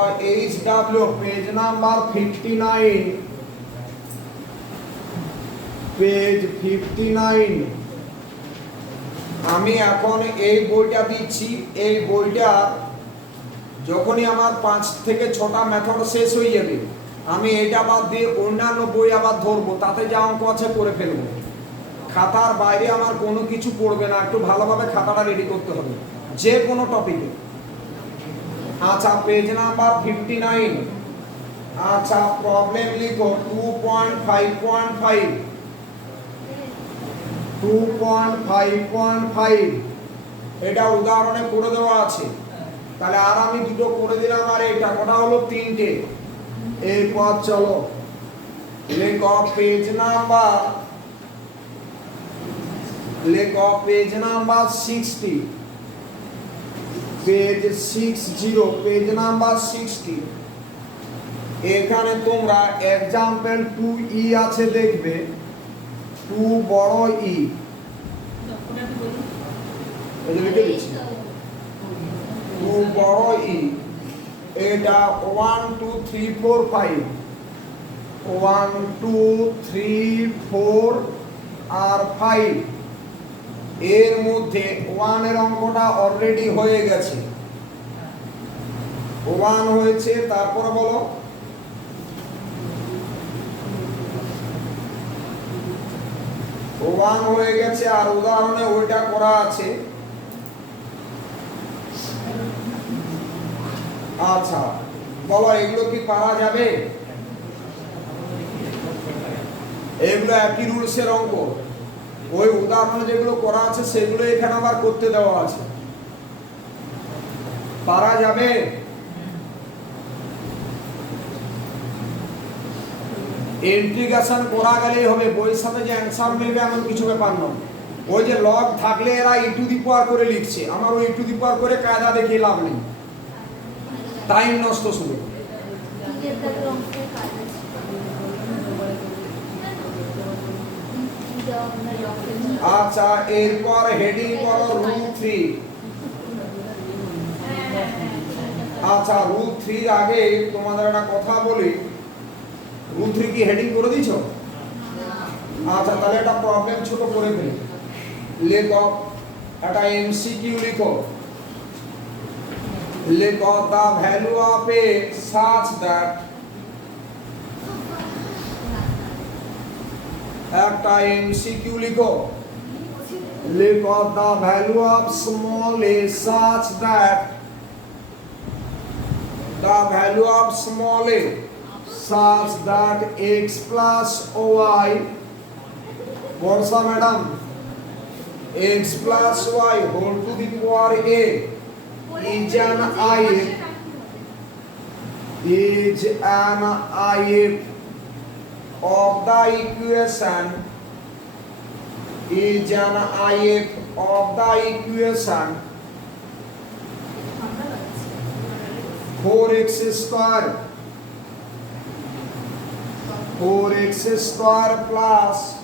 hw page number 59 page 59 আমি এখন এই বইটা দিচ্ছি এই বইটা যখনই আমার 5 থেকে 6টা মেথড শেষ হয়ে যাবে আমি এটা বাদ দিয়ে অন্যান্য বই আবার ধরবো তাতে যা অঙ্ক আছে করে ফেলবো খাতার বাইরে আমার কোনো কিছু পড়বে না একটু ভালোভাবে খাতাটা রেডি করতে হবে যে কোনো টপিকে আচ্ছা পেজ নাম্বার 59 আচ্ছা প্রবলেম লিখো 2.5.5 এটা উদাহরণে করে দেওয়া আছে তাহলে আর আমি দুটো করে দিলাম আর এটা কটা হলো তিনটে এরপর চলো লেখো page number 60 page 60 page number 60 এখানে তোমরা एग्जांपल 2e আছে দেখবে 2 বড় e এই লিখে দিচ্ছি 2 বড় e এটা 1 2 3 4 5 1 2 3 4 আর 5 এর মধ্যে 1 এর অঙ্কটা অলরেডি হয়ে গেছে 1 হয়েছে তারপর বলো 1 হয়ে গেছে আর উদাহরণে ওইটা করা আছে আচ্ছা বলো এগুলো কি পারা যাবে এগুলো একই রুলসের অঙ্ক ওই উদাহরণে যেগুলো করা আছে সেগুলো এখানে আবার করতে দেওয়া আছে পারা যাবে ইন্টিগ্রেশন করা গেলেই হবে বইয়ের সাথে যে অ্যানসার মিলবে এমন কিছু ব্যাপার নয় ওই যে লগ থাকলে এরা ই টু দি পাওয়ার করে লিখছে আমার ওই টু দি পাওয়ার করে কায়দা দেখিয়ে লাভ নেই টাইম নষ্ট শুধু আচ্ছা এরপর হেডিং করো √3 আচ্ছা √3 এর আগে তোমাদের একটা কথা বলি √3 কি হেডিং করে দিছো আচ্ছা তাহলে একটা প্রবলেম ছোট করে ফেলি লেখো একটা এমসিকিউ লিখো লেখো the value of a such that একটা এমসিকিউ লিখো লেখো the value of small a such that the value of small a such that x plus y Barsha madam x plus y whole to the power a is an if of the equation is an if of the equation 4x square plus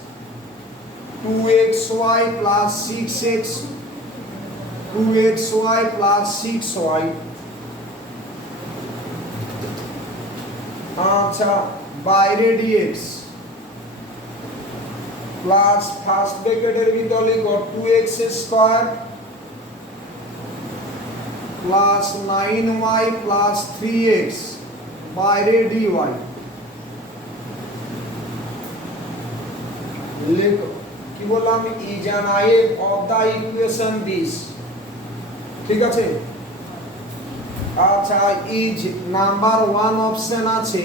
2xy plus 6x 2xy plus 6y আচ্ছা বাইরে dx plus first ব্র্যাকেটের ভিতর লিখো 2x square plus 9y plus 3x বাইরে dy লিখো কি বললাম is an if of the equation this ঠিক আছে আচ্ছা ইজ নাম্বার 1 অপশন আছে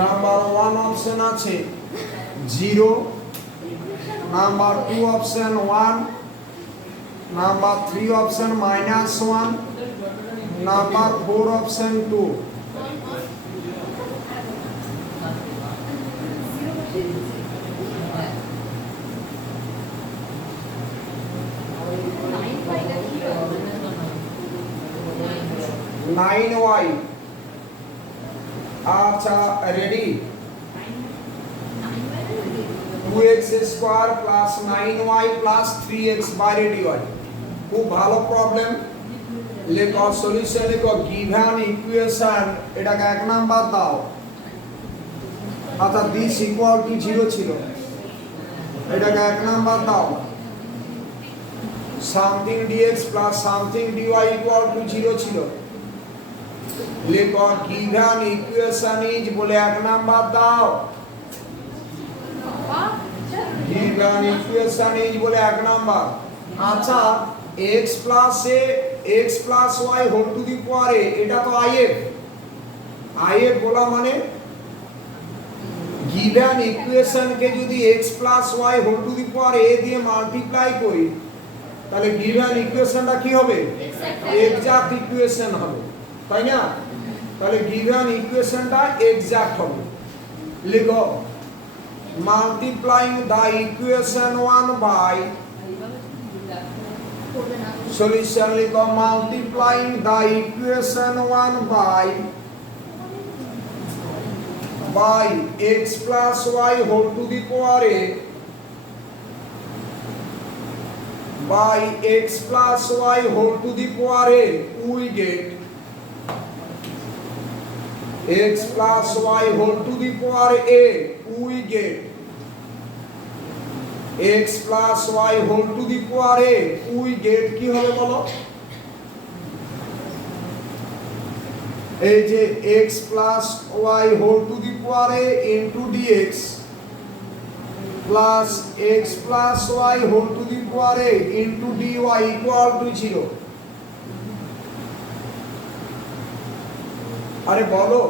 নাম্বার 1 অপশন আছে 0 number 2 option 1 number 3 option -1 number 4 option 2 9y আচ্ছা ready 2x square plus 9y plus 3x বাইরে dy খুব ভালো প্রবলেম লেখো সলিউশন লেখো গিভেন ইকুয়েশন এটাকে এক নাম্বার দাও আচ্ছা দিস ইকুয়াল টু 0 ছিল এটাকে এক নাম্বার দাও something dx plus something dy equal to 0 ছিল লেখো গিভেন ইকুয়েশন ইজ বলে এক নাম্বার দাও গিভেন ইকুয়েশন ইজ বলে এক নাম্বার আচ্ছা x plus a x plus y whole to the power a এটা তো if বলা মানে গিভেন ইকুয়েশন কে যদি x plus y whole to the power a দিয়ে মাল্টিপ্লাই করি তাহলে গিভেন ইকুয়েশনটা কি হবে এক্সাক্ট ইকুয়েশন হবে তাই না তাহলে গিভেন ইকুয়েশনটা এক্সাক্ট হবে লিখো multiplying the equation 1 by solution লিখো multiplying the equation 1 by x plus y whole to the power a by x plus y whole to the power a we get x plus y whole to the power a we get x plus y whole to the power a we get কি হবে বলো এই যে x plus y whole to the power a into dx plus x plus y whole to the power a into dy equal to 0 আরে বলো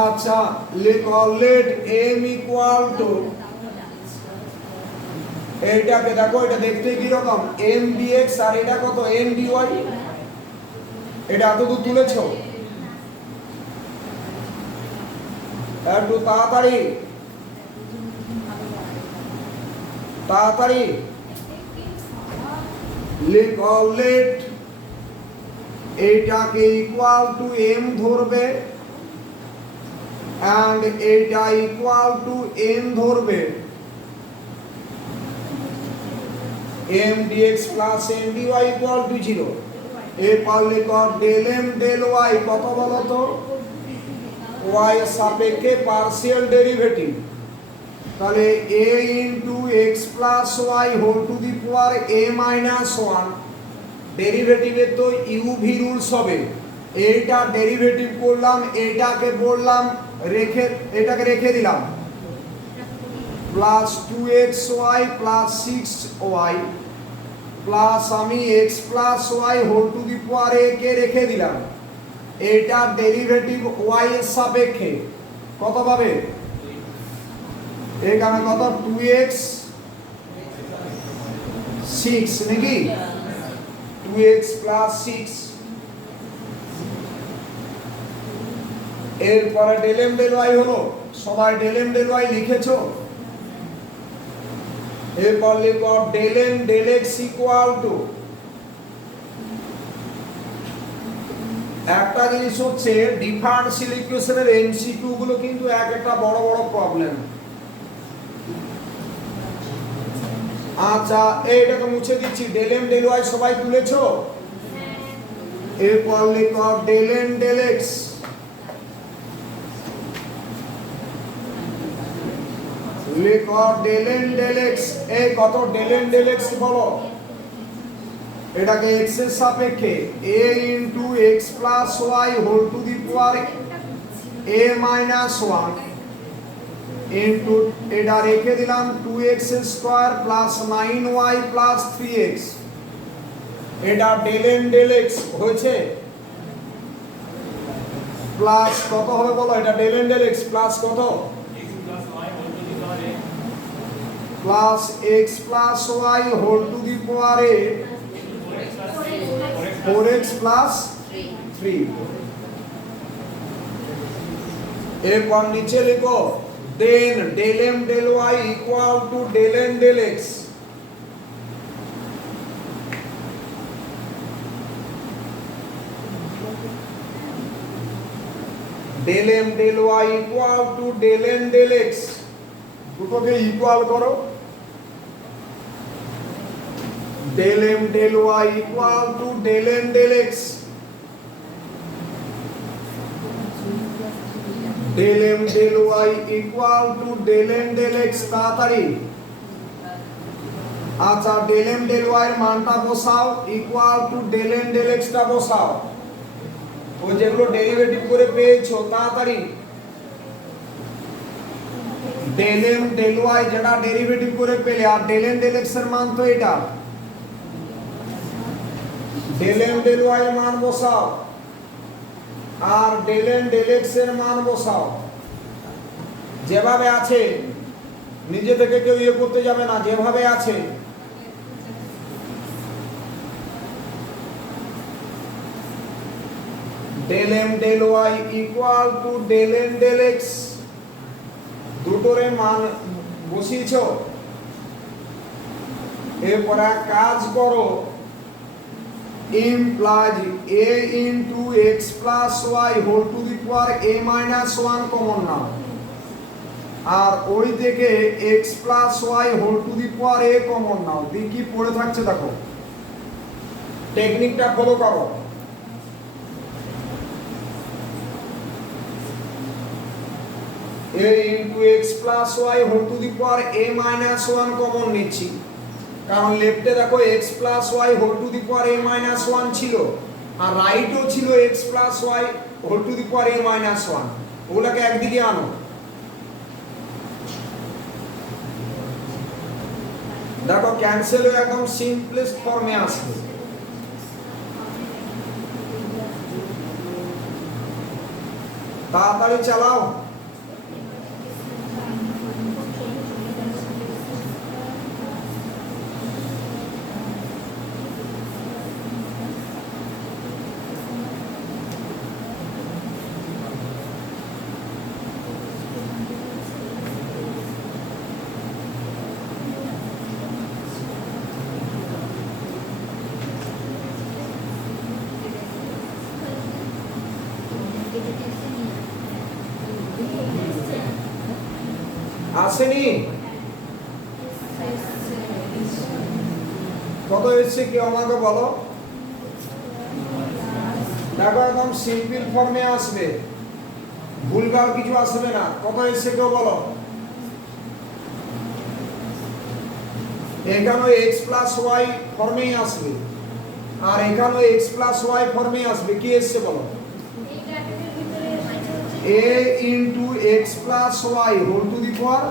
আচ্ছা লিখো let m equal to এইটাকে দেখো এটা দেখতে কি রকম m dx আর এটা কত m dy এটা এতদূর তুলেছো একটু তাড়াতাড়ি লিখো let এইটাকে ইকুয়াল টু m ধরবে and এইটা ইকুয়াল টু n ধরবে m dx plus m dy equal to 0 এরপর লিখো del m del y কত বলো তো y এর সাপেক্ষে পার্শিয়াল ডেরিভেটিভ তাহলে a into x plus y whole to the power a minus 1 ডেরিভেটিভে তো u v রুলস হবে এইটা ডেরিভেটিভ করলাম এটাকে বললাম এটাকে রেখে দিলাম plus 2xy plus 6y plus আমি x plus y whole to the power a কে রেখে দিলাম এটা ডেরিভেটিভ y এর সাপেক্ষে কত পাবে এখানে কত 2x 6 নাকি 2x প্লাস 6 এরপরে ডেল এম ডেল ওয়াই হলো, সবাই ডেল এম ডেল ওয়াই লিখেছো? এরপর লিখো del M del x equal to, একটা জিনিস হচ্ছে ডিফারেন্সিয়াল ইকুয়েশনের এমসিকিউ গুলো কিন্তু এক একটা বড় বড় প্রবলেম। আচ্ছা এইটাকে মুছে দিচ্ছি, ডেল এম ডেল ওয়াই সবাই তুলেছো? এরপর লিখো ডেল এম ডেল এক্স লিখো ডেল এম ডেল এক্স। এই কত ডেল এম ডেল এক্স বলো? এটাকে এক্স এর সাপেক্ষে a into x plus y whole to the power a minus 1 into এটা রেখে দিলাম 2x square plus 9y plus 3x। এটা ডেল এম ডেল এক্স হয়েছে, প্লাস কত হবে বলো? এটা del M del x plus কত? Plus x plus y whole to the power a 4x plus 3। এরপর নিচে লিখো then del M del y equal to del M del x. Del M del y equal to del M del x, দুটোকে equal করো। Del M del y equal to del M del x, del M del y equal to del M del x. তাড়াতাড়ি। আচ্ছা del M del y এর মানটা বসাও, equal to del M del x টা বসাও, ওই যেগুলো ডেরিভেটিভ করে পেয়েছো তাড়াতাড়ি। ডেল এম ডেল ওয়াই যেটা ডেরিভেটিভ করে পেলে, আর ডেল এম ডেল এক্স এর মান তো এটা, ডেল এম ডেল ওয়াই এর মান বসাও আর ডেল এম ডেল এক্স এর মান বসাও। যেভাবে আছে, নিজে থেকে কেউ ইয়ে করতে যাবে না, যেভাবে আছে। Del M del y equal to del M del x, দুটোরে মান বসিয়েছো। এরপর এক কাজ করো, implies a into x plus y whole to the power a minus 1 common নাও, আর ওই থেকে x plus y whole to the power a common নাও। দিয়ে কি পড়ে থাকছে দেখো, টেকনিকটা ফলো করো। a into x plus y whole to the power a minus 1 common নিচ্ছি, কারণ লেফটে দেখো x plus y whole to the power a minus 1 ছিল, আর রাইটও ছিল x plus y whole to the power a minus 1। ওগুলোকে একদিকে আনো। দেখো ক্যান্সেল হয়ে একদম সিম্পলেস্ট ফর্মে আসবে। তাড়াতাড়ি চালাও। আসেনি? কত এসছে কেউ আমাকে বলো। দেখো একদম সিম্পল ফর্মে আসবে, ভুলভাল কিছু আসবে না। কত এসছে কেউ বলো। এখানে x প্লাস ওয়াই ফর্মেই আসবে, আর এখানে x প্লাস ওয়াই ফর্মেই আসবে। কি এসছে বলো? a into x plus y whole to the power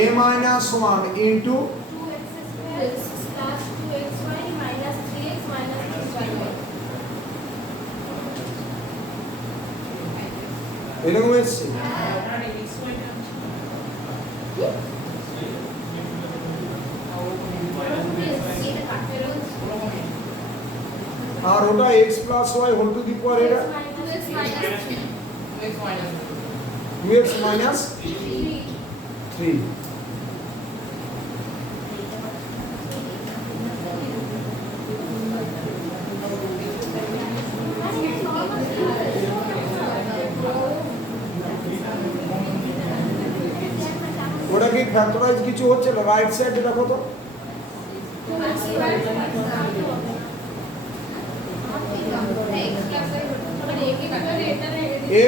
a minus 1 into 2x plus 2xy minus 3x minus 3y। এরকম এসছে। আর ওটা x plus y whole to the power এটা 2x minus 3 ওটা কি ফ্যাক্টরাইজ কিছু হচ্ছে না? রাইট সাইডে দেখো তো,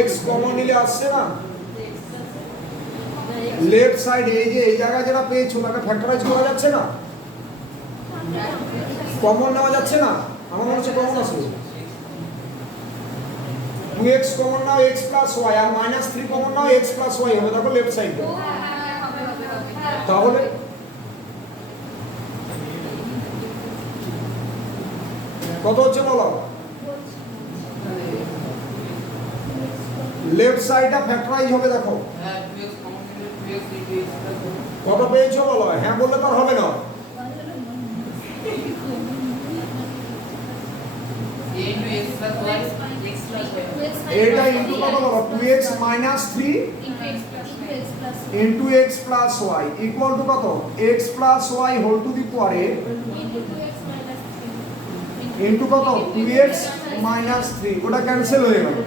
x কমন নিলে আসছে না, লেফট সাইড এই যে এই জায়গায় যেটা পেয়েছো তাকে ফ্যাক্টরাইজ করা যাচ্ছে না, কমন নেওয়া যাচ্ছে না, আমার মনে হচ্ছে কমন আসবে। 2x কমন নাও x প্লাস y আর মাইনাস 3 কমন নাও x প্লাস y হবে, দেখো লেফট সাইড। তাহলে কত হচ্ছে বলো? লেফট সাইডটা ফ্যাক্টরাইজ হবে, দেখো কত পেয়েছো বলো? হ্যাঁ বললে তো আর হবে না। এটা ইনটু কত বলো? 2x minus 3 into x plus y equal to কত? x plus y whole to the power a into কত? 2x minus 3, ওটা ক্যান্সেল হয়ে গেল।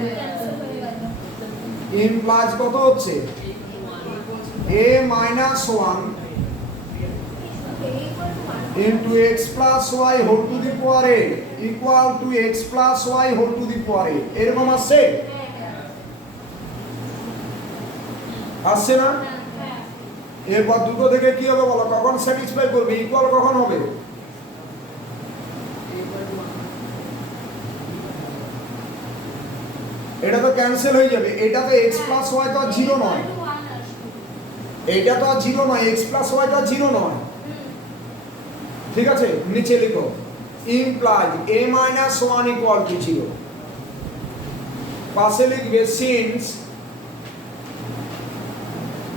ইমপ্লাইজ কত হচ্ছে? a minus 1 into x plus y whole to the power a equal to x plus y whole to the power a, এরকম আসছে? আসছে না? এরপর দুটো থেকে কি হবে বলো? কখন স্যাটিসফাই করবে? ইকুয়াল কখন হবে? এটা তো ক্যান্সেল হয়ে যাবে, এটা তো x plus y তো আর 0 নয়, এটা তো আর 0 নয়, x plus y তো আর 0 নয়, ঠিক আছে? নিচে লিখো implies a minus 1 equal to 0, পাশে লিখবে since,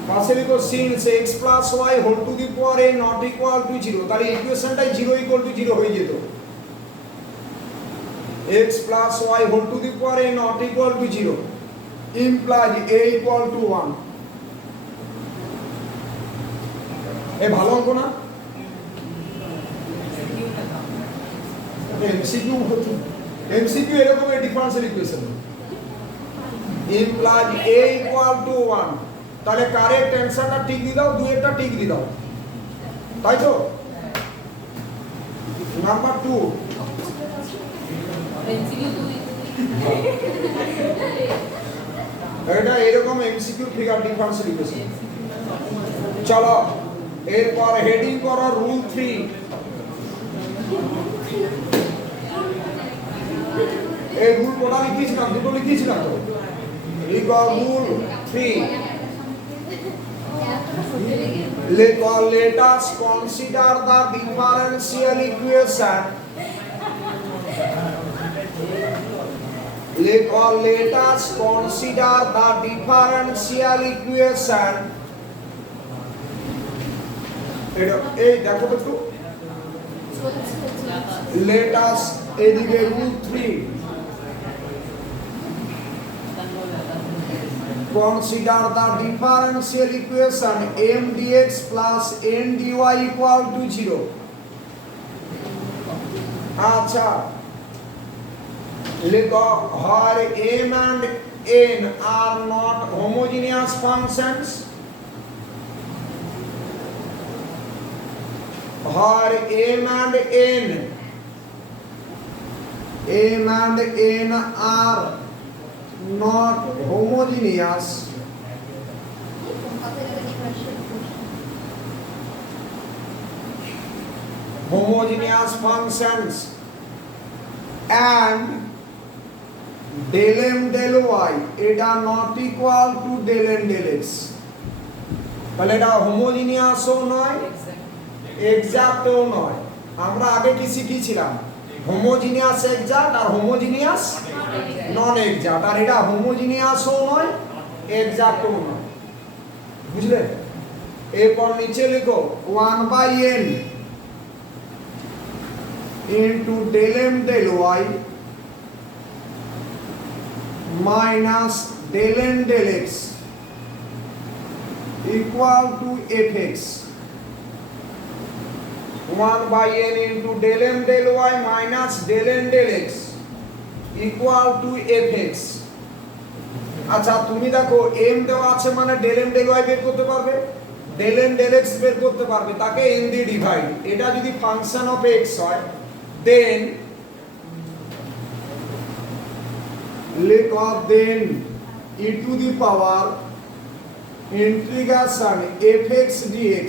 পাশে লিখো since x plus y whole to the power a not equal to 0, তাহলে ইকুয়েশনটাই 0 equal to 0 হয়ে যেত। x plus y whole to the power a not equal to 0 implies a equal to 1। এ ভালো অঙ্ক না? এমসিকিউ হতো, MCQ এরকম differential equation implies a equal to 1, তাহলে correct অ্যানসারটা tick দিয়ে দাও, দুইটা টিক দিয়ে দাও, তাই তো? নাম্বার 2 এটা এরকম এমসিকিউ ফিগার ডিফারেন্সিয়াল ইকুয়েশন। চলো এরপর হেডিং করো রুল 3। এই রুল কোটা লিখিয়েছিলাম, দুটো লিখিয়েছিলাম তো, লিখো rule 3। Let us consider the differential equation. Let us consider the differential equation. এই দেখো একটু, let us এদিকে rule 3 consider the differential equation m dx plus n dy equal to 0। আচ্ছা লিখো where m and n are not homogeneous functions, where m and n are not homogeneous functions and del m del y এটা not equal to del n del x, তাহলে এটা হোমোজিনিয়াসও নয় এক্সাক্টও নয়। আমরা আগে কি শিখেছিলাম? হোমোজিনিয়াস এক্সাক্ট আর হোমোজিনিয়াস নন exact, আর এটা হোমোজিনিয়াসও নয় এক্সাক্টও নয়, বুঝলে? এরপর নিচে লিখো 1/n into del m del y minus del n del x equal to f x 1 by n into del m del y minus del n del x equal to fx। আচ্ছা তুমি দেখো m দেওয়া আছে মানে del m del y বের করতে পারবে, del n del x বের করতে পারবে, তাকে n দিয়ে ডিভাইড। এটা যদি ফাংশন অফ x হয় দেন let of then e to the power integration fx dx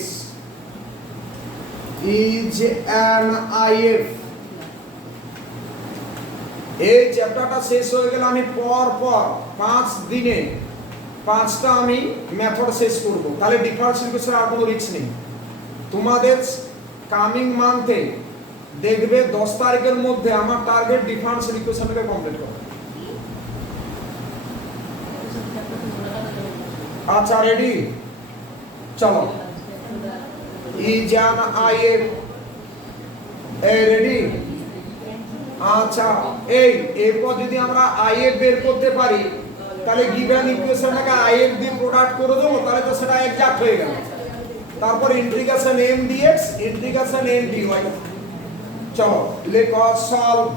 is an if। এই চ্যাপ্টারটা শেষ হয়ে গেলে আমি পর 5 দিনে 5টা আমি মেথড শেষ করব, তাহলে ডিফারেন্সিয়াল ইকুয়েশন আর কোনো রিস্ক নেই। তোমাদের কামিং মান্থে দেখবে 10 তারিখের মধ্যে আমার টার্গেট ডিফারেন্সিয়াল ইকুয়েশনটাকে কমপ্লিট করা। আচ্ছা রেডি, চলো is an if রেডি। আচ্ছা এরপর যদি আমরা if বের করতে পারি তাহলে গিভেন ইকুয়েশনটাকে if দিয়ে প্রোডাক্ট করে দেবো, তাহলে তো সেটা এক্সাক্ট হয়ে গেল। তারপর integration m dx integration n dy। চলো লেট আস সলভ।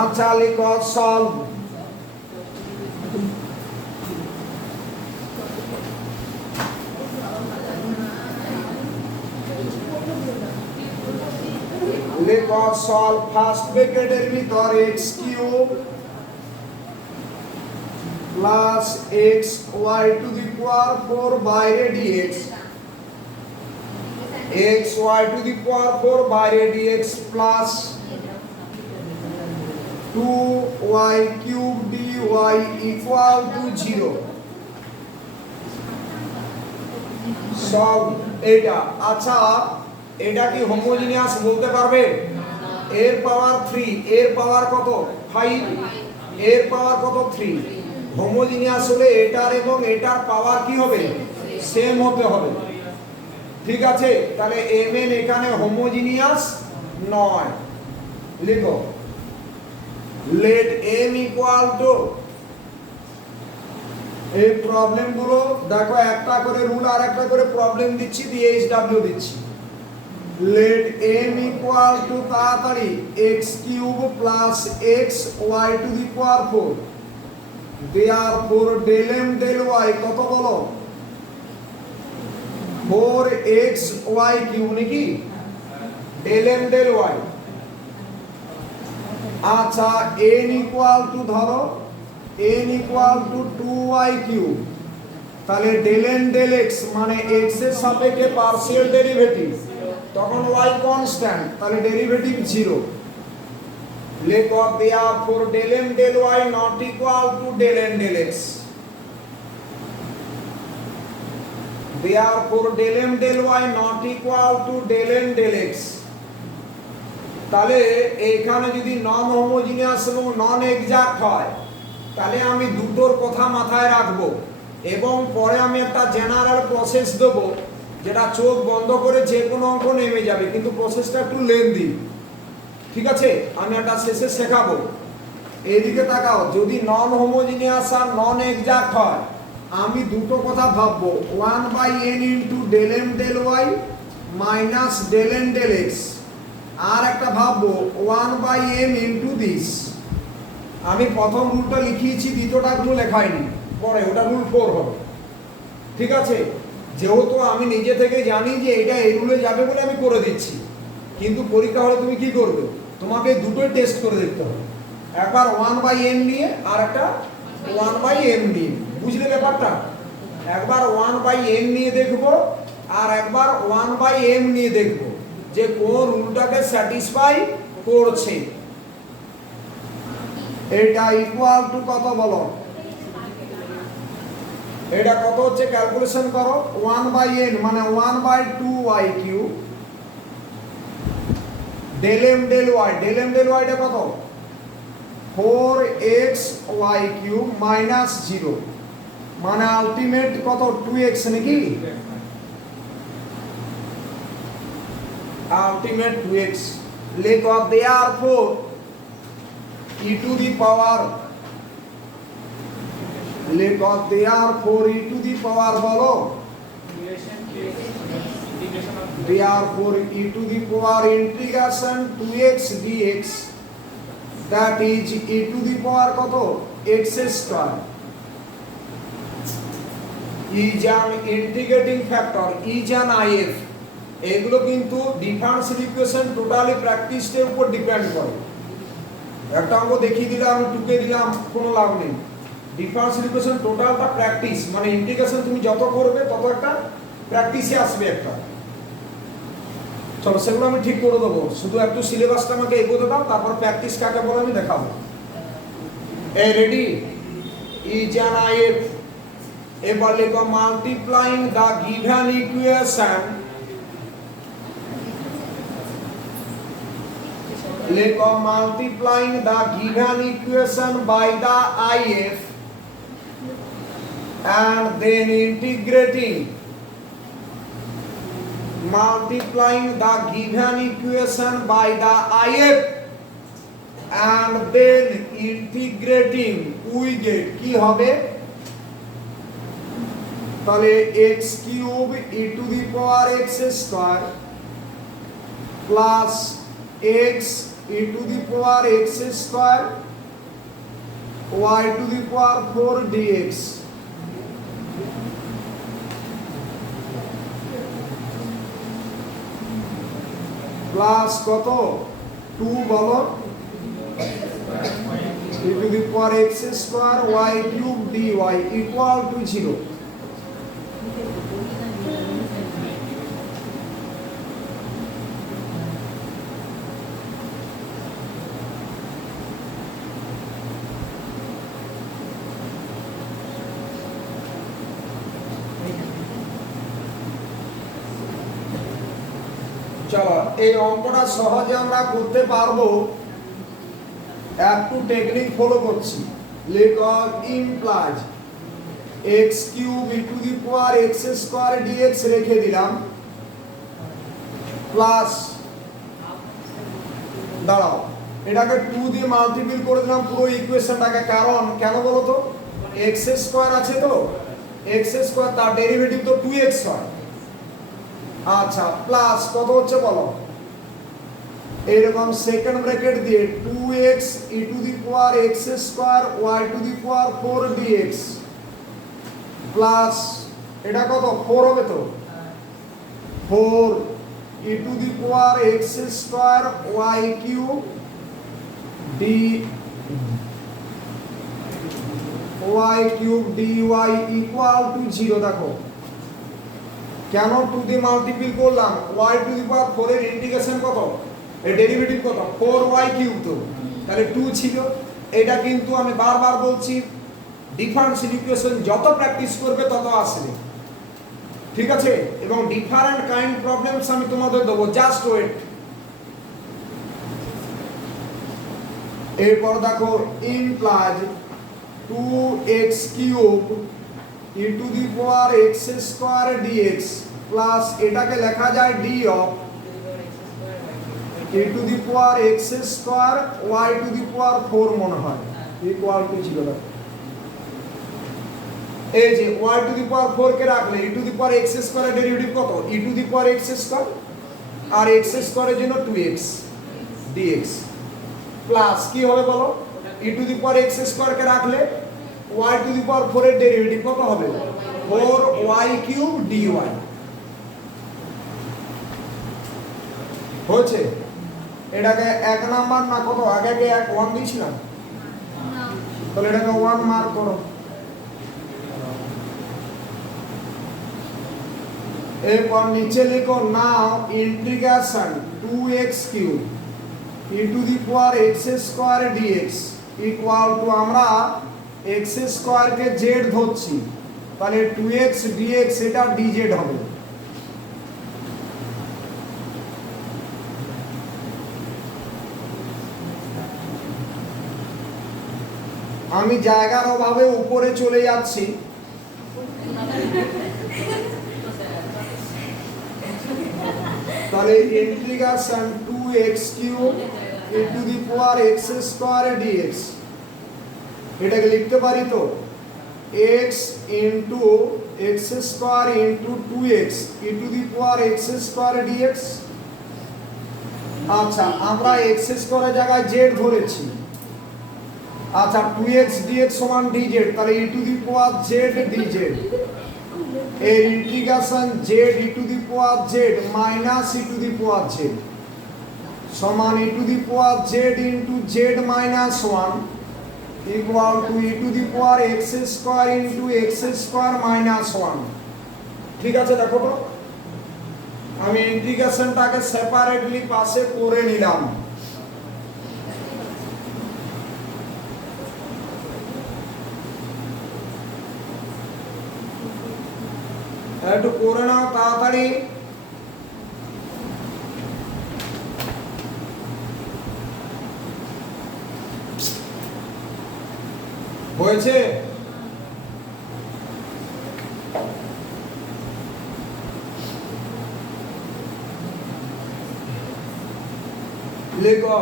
আচ্ছা let us solve. Let us solve first ব্র্যাকেটের ভিতর x cube plus x y to the power 4 বাইরে dx x y to the power 4 বাইরে dx plus 2y cube dy equal to 0। Solve এটা। আচ্ছা এটা কি homogeneous বলতে পারবে? এর পাওয়ার 3 এর পাওয়ার কত 5 এর পাওয়ার কত 3। হোমোজিনিয়াস হলে এটার এবং এটার পাওয়ার কি হবে? সেম হতে হবে। ঠিক আছে, তাহলে mn এখানে হোমোজিনিয়াস নয়। লিখো লেট m ইকুয়াল টু, এই প্রবলেমগুলো দেখো একটা করে রুল আর একটা করে প্রবলেম দিচ্ছি দিয়ে এইচডব্লিউ দিচ্ছি। let m equal to তাড়াতাড়ি x cube plus x y to the power 4 therefore del m del y কত বলো 4x y cube নাকি del m del y। আচ্ছা n equal to ধরো n equal to 2y cube, তাহলে del n del x মানে x এর সাপেক্ষে partial derivative, তখন y কনস্ট্যান্ট, তাহলে derivative 0। Let of therefore del m del y not equal to del n del x, therefore del m del y not equal to del n del x। তাহলে এখানে যদি non homogeneous এবং নন exact হয় তাহলে আমি দুটোর কথা মাথায় রাখবো এবং পরে আমি একটা জেনারেল প্রসেস দেবো যেটা চোখ বন্ধ করে যে কোনো অঙ্ক নেমে যাবে, কিন্তু প্রসেসটা একটু লেন্দি। ঠিক আছে, আমি একটা শেষে শেখাবো। এইদিকে তাকাও, যদি নন হোমোজিনিয়াস আর নন এক্সাক্ট হয় আমি দুটো কথা ভাববো, 1/n into del m del y minus del n del x, আর একটা ভাববো 1/m ইন্টু দিস। আমি প্রথম রুলটা লিখিয়েছি, দ্বিতীয়টা কোনো লেখাইনি, পরে ওটা রুল 4 হবে। ঠিক আছে, যেহেতু আমি নিজে থেকে জানি যে এটা এই রুলে যাবে বলে আমি করে দিচ্ছি, কিন্তু পরীক্ষা হলে তুমি কি করবে, তোমাকে দুটোই টেস্ট করে দেখতে হবে। একবার 1/n নিয়ে আর একটা 1/m নিয়ে, বুঝলে ব্যাপারটা? একবার 1/n নিয়ে দেখবো আর একবার 1/m নিয়ে দেখবো যে কোন রুলটাকে স্যাটিসফাই করছে। এটা ইকুয়াল টু কত বলো, এটা কত হচ্ছে ক্যালকুলেশন করো। 1/n মানে 1/2y cube del m del y, del m del y টা কত 4xy কিউব মাইনাস 0 মানে আলটিমেট কত 2x নাকি, আলটিমেট 2x। লেখো therefore e to the power লেখো therefore e to the power বলো therefore e to the power integration 2x dx that is e to the power কত x square is an integrating factor is an if এগুলো কিন্তু differential equation totally প্র্যাকটিসের উপর depend করে একটা অঙ্ক দেখিয়ে দিলাম টুকে দিলাম কোনো লাভ নেই ডিফারেন্সিয়াল ইকুয়েশন টোটালটা প্র্যাকটিস মানে ইন্টিগ্রেশন তুমি যত করবে তত একটা প্র্যাকটিসে আসবে একটা চলো সেগুলো আমি ঠিক করে দেবো শুধু একটু সিলেবাসটা আমাকে এগোতে দাও তারপর প্র্যাকটিস কাকে বলে আমি দেখাবো এই রেডি ইজ অ্যান আইএফ এবার লেখো মাল্টিপ্লাইং দ্য গিভেন ইকুয়েশন লেখো multiplying the given equation by the IF and then integrating multiplying the given equation by the if and then integrating we get কি হবে তাহলে x cube e to the power x square plus x e to the power x square y to the power 4 dx plus কত 2 বলো e to the power x square y cube dy equal to 0 চলো এই অঙ্কটা সহজে আমরা করতে পারবো একটু টেকনিক ফলো করছি লেখো implies x cube e to the power x square dx রেখে দিলাম প্লাস দাঁড়াও এটাকে 2 দিয়ে মাল্টিপ্লাই করে দিলাম পুরো ইকুয়েশনটাকে কারণ কেন বলো তো x স্কয়ার আছে তো x স্কয়ার তার ডেরিভেটিভ তো 2x হয় আচ্ছা প্লাস কত হচ্ছে বলো এরকম সেকেন্ড ব্র্যাকেট দিয়ে 2x e to the power x square y to the power 4 dx plus এটা কত 4 হবে তো 4 e to the power x square y cube d y cube dy equal to 0 দেখো কেন 2 দিয়ে মাল্টিপ্লাই করলাম y টু দি পাওয়ার 4 এর integration কত এর ডেরিভেটিভ কত 4y কিউব তো তাহলে 2 ছিল এটা কিন্তু আমি বারবার বলছি ডিফারেন্সিয়াল ইকুয়েশন যত প্র্যাকটিস করবে তত আসবে ঠিক আছে এবং ডিফারেন্ট কাইন্ড প্রবলেমস আমি তোমাদের দেব জাস্ট ওয়েট এরপর দেখো implies 2x cube e to the power x square dx plus এটাকে লেখা যায় d of e to the power x square y to the power 4 মনে হয় ইকুয়াল টু 0 দেখো এই যে y টু দি পাওয়ার 4 কে রাখলে e to the power x square এর ডেরিভেটিভ কত e to the power x square আর x স্কয়ার এর জন্য 2x dx প্লাস কি হবে বলো e to the power x square কে রাখলে y টু দি পাওয়ার 4 এর ডেরিভেটিভ কত হবে 4y কিউব dy হচ্ছে এটাকে এক নাম্বার না কত আগে আগে 1 দিয়েছিলাম না তাহলে এটাকে 1 মার্ক করো এরপর নিচে লিখো নাও integration 2x cube e to the power x square dx equal to আমরা x স্কয়ার কে z ধরছি তাহলে 2x dx এটা dz হবে আমি জায়গার অভাবে উপরে চলে যাচ্ছি তাহলে integration 2x x cube e to the power x square dx এটাকে লিখতে পারি তো x into x square into 2x e to the power x square dx। আচ্ছা আমরা x স্কয়ারের জায়গায় z ধরেছি। আচ্ছা 2x dx সমান dz, তাহলে e to the power z dz এর integration z e to the power z minus e to the power z সমান e to the power z into z minus 1 equal to e to the power x square into x square minus 1। ঠিক আছে, দেখো তো আমি ইন্টিগ্রেশনটাকে separately পাশে করে নিলাম। একটু করে নাও তাড়াতাড়ি। হয়েছে? লেখো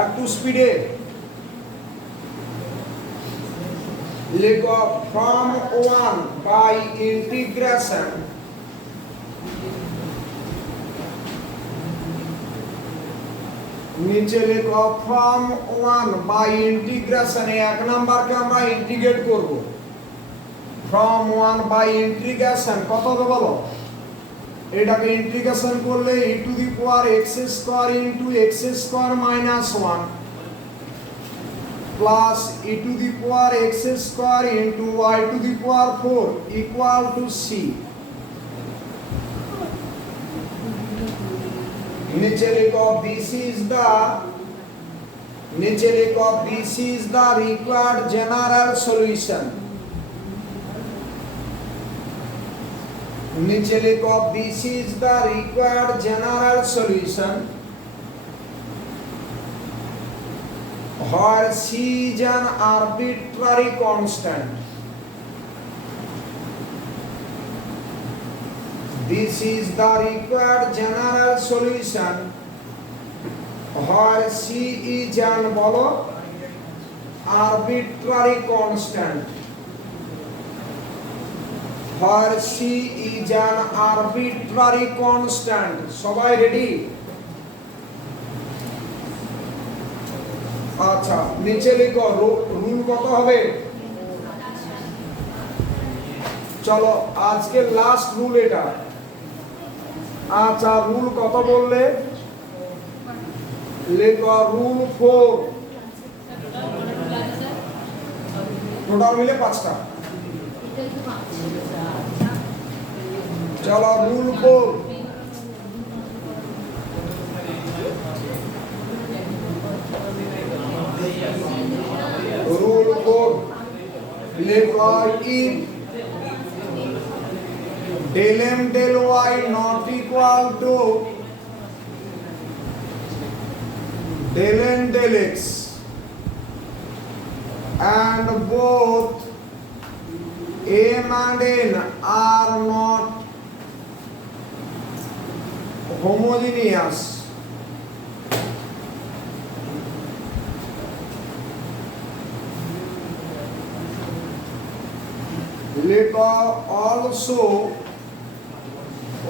একটু স্পিডে লেখো from 1 by integration নিচে লেখো from 1 by integration এক নাম্বারকে আমরা ইন্টিগ্রেট করব। from 1 by integration কত হবে বলো? এটাকে ইন্টিগ্রেশন করলে e to the power x square into x square minus 1 plus e to the power x square into y to the power 4 equal to c। নিচে লিখো this is the required general solution। নিচে লিখো this is the required general solution where c is an arbitrary constant। This is the required general solution where c is an বলো arbitrary constant। where c is an arbitrary constant। সবাই ready? আচ্ছা নিচে লিখো rule কত হবে? চলো আজকে last rule এটা। আচ্ছা রুল কত বললে? লেখো রুল 4। টোটাল মিলে 5টা। চলো রুল 4 লেখো if del m del y not equal to del n del x and both m and n are not homogeneous লেখো also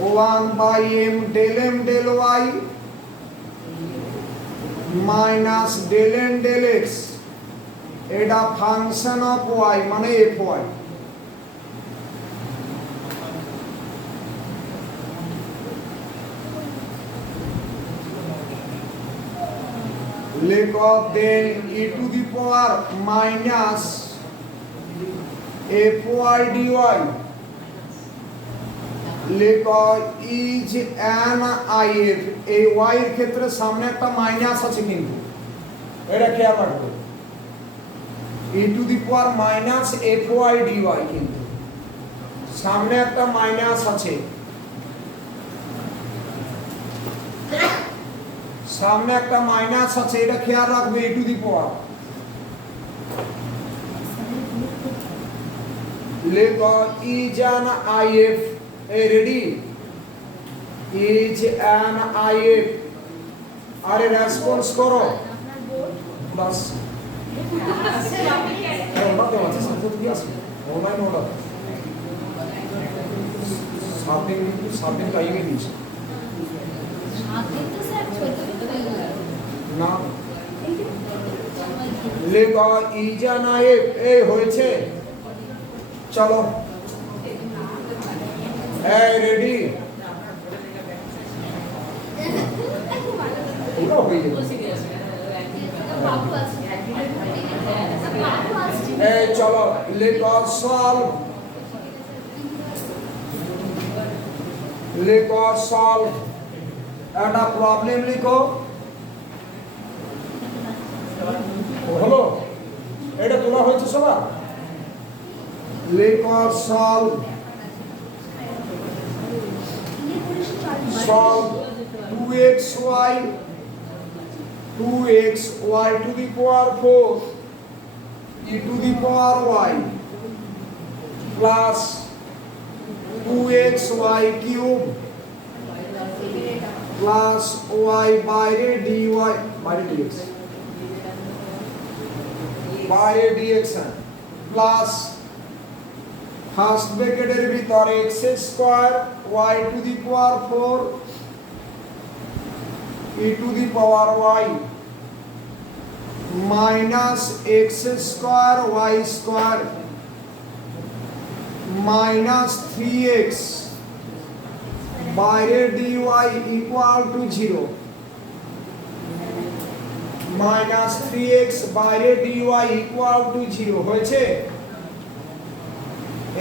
1 by m del y minus del n del x এটা function of y মানে fy। লেখো then e to the power minus fy dy লেখো is an if এই y এর ক্ষেত্রে সামনে একটা মাইনাস আছে কিন্তু এটা খেয়াল রাখবে e to the power minus fy dy কিন্তু সামনে একটা মাইনাস আছে সামনে একটা মাইনাস আছে এটা খেয়াল রাখবে e টু দি পাওয়ার লেখো is an if, ready, is an if, আরে রেসপন্স করো বাস অনলাইন আছে সাথে কি আছে অনলাইন অর্ডার সাত দিন টাইমে দিয়েছে না লেখো is an if, এই হয়েছে চলো এই রেডি পুরো হয়ে গেল এই চলো লেখো সলভ একটা প্রবলেম লিখো হলো এটা তোলা হয়েছে সবার লেখো solve 2xy to the power 4 e to the power y plus 2xy cube plus y বাইরে dy বাইরে dx plus ফার্স্ট ব্র্যাকেটের ভিতরে x square y to the power 4 e to the power y minus x square y square minus 3x বাইরে dy equal to 0 minus 3x বাইরে dy equal to 0 হয়েছে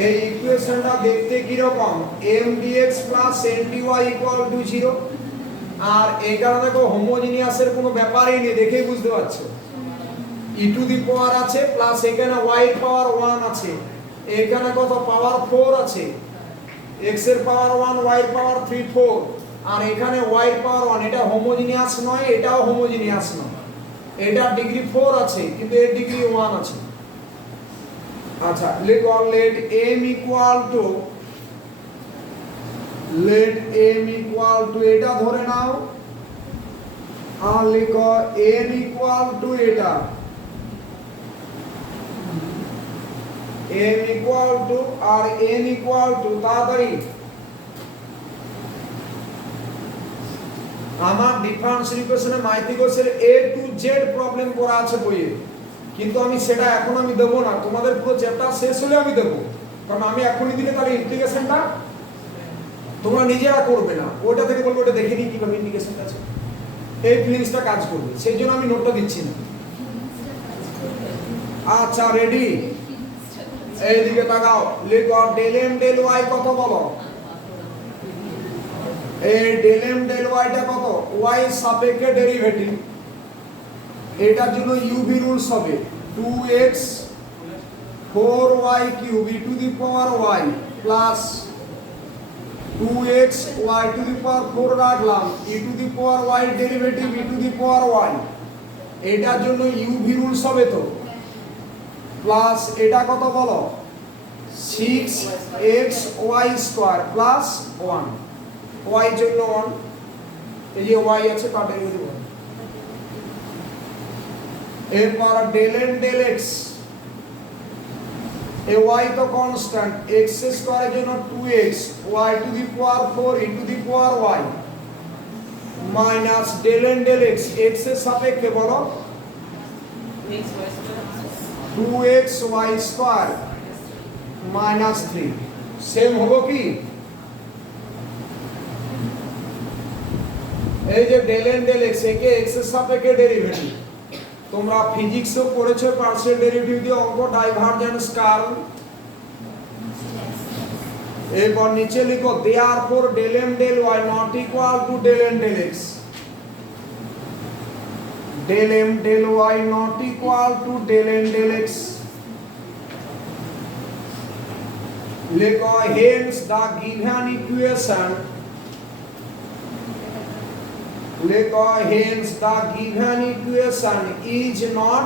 এই ইকুয়েশনটা দেখতে কি রকম m dx n dy equal to 0 আর এখানে দেখো হোমোজিনিয়াসের কোনো ব্যাপারই নেই দেখেই বুঝতে পারছো e টু দি পাওয়ার আছে প্লাস এখানে y এর পাওয়ার 1 আছে এখানে কত পাওয়ার 4 আছে x এর পাওয়ার 1 y এর পাওয়ার 3 4 আর এখানে y এর পাওয়ার 1 এটা হোমোজিনিয়াস নয় এটাও হোমোজিনিয়াস নয় এটা ডিগ্রি 4 আছে কিন্তু এর ডিগ্রি 1 আছে আচ্ছা লিখো let m equal to এটা ধরে নাও আর লিখো n equal to এটা m equal to R n equal to তাড়াতাড়ি আমার ডিফারেন্সিয়াল ইকুয়েশনে মাইথিকোসের a to z প্রবলেম করা আছে বইয়ে কিন্তু আমি সেটা এখন আমি দেব না তোমাদের পুরো চ্যাপ্টার শেষ হলে আমি দেব কারণ আমি এখনই দিলে তাহলে ইন্টিগ্রেশনটা তোমরা নিজেরা করবে না ওটা থেকে বলবো ওটা দেখে নিই কিভাবে ইন্টিগ্রেশনটা আছে এই ফিলিংসটা কাজ করবে সেই জন্য আমি নোটটা দিচ্ছি না আচ্ছা রেডি এইদিকে তাকাও লিখো del m del y কত বলো এই del m del y টা কত y এর সাপেক্ষে ডেরিভেটিভ এটার জন্য uv রুলস হবে 2x 4y cube e to the power y plus 2x y to the power 4 রাখলাম e to the power y derivative e to the power y এটার জন্য uv রুলস হবে তো প্লাস এটা কত বলো 6xy স্কয়ার প্লাস 1 y জন্য 1 এই যে y আছে তার ডেরিভেটিভ এরপর del n del x এই y তো কনস্ট্যান্ট x স্কয়ারের জন্য 2x y to the power 4 e to the power y minus del n del x x এর সাপেক্ষে বলো 2x y square minus 3 same হলো কি এই যে del n del x একে x এর সাপেক্ষে ডেরিভেটিভ তোমরা ফিজিক্সও পড়েছো পার্শিয়াল ডেরিভেটিভ দিয়ে অঙ্ক ডাইভারজেন্স কার্ল এরপর নিচে লিখো therefore del m del y not equal to del n del x del m del y not equal to del n del x লিখো hence the given equation লিখো hence the given equation is not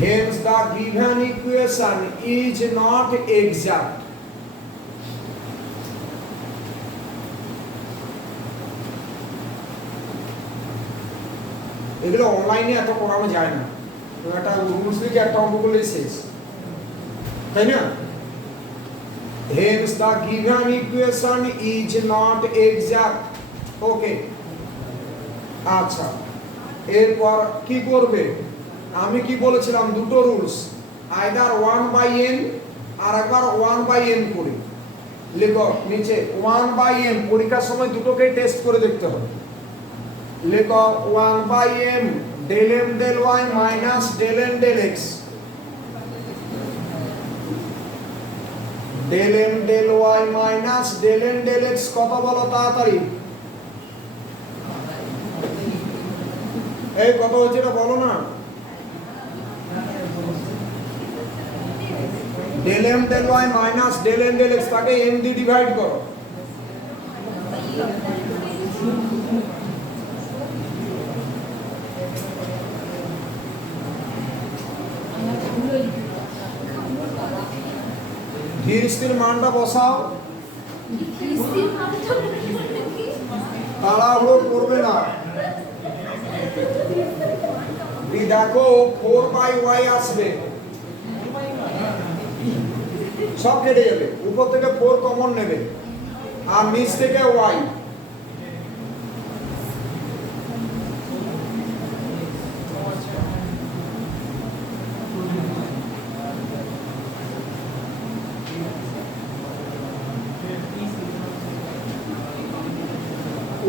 Hence the given equation is not exact. এগুলো অনলাইনে এত করানো যায় না, এটা rules লিখে একটা অঙ্ক করলেই শেষ, তাই না? Hence the given equation is not exact. ওকে, আচ্ছা, এরপর কি করবে? আমি কি বলেছিলাম, দুটো রুলস, আইদার 1/n আর একবার 1/m করি। লেখো নিচে 1/m, পরীক্ষার সময় দুটোকেই টেস্ট করে দেখতে হবে। লেখো 1/m del m del y minus del n del x, del m del y minus del n del x কত বলো তাড়াতাড়ি? এই কত হচ্ছে এটা বলো না। del m del y minus del n del x তাকে m দিয়ে ডিভাইড করো। ধীর স্থির মানটা বসাও, তাড়াহুড়ো করবে না। দেখো 4/y আসবে, সব কেটে যাবে, উপর থেকে 4 কমন নেবে আর নিচ থেকে y।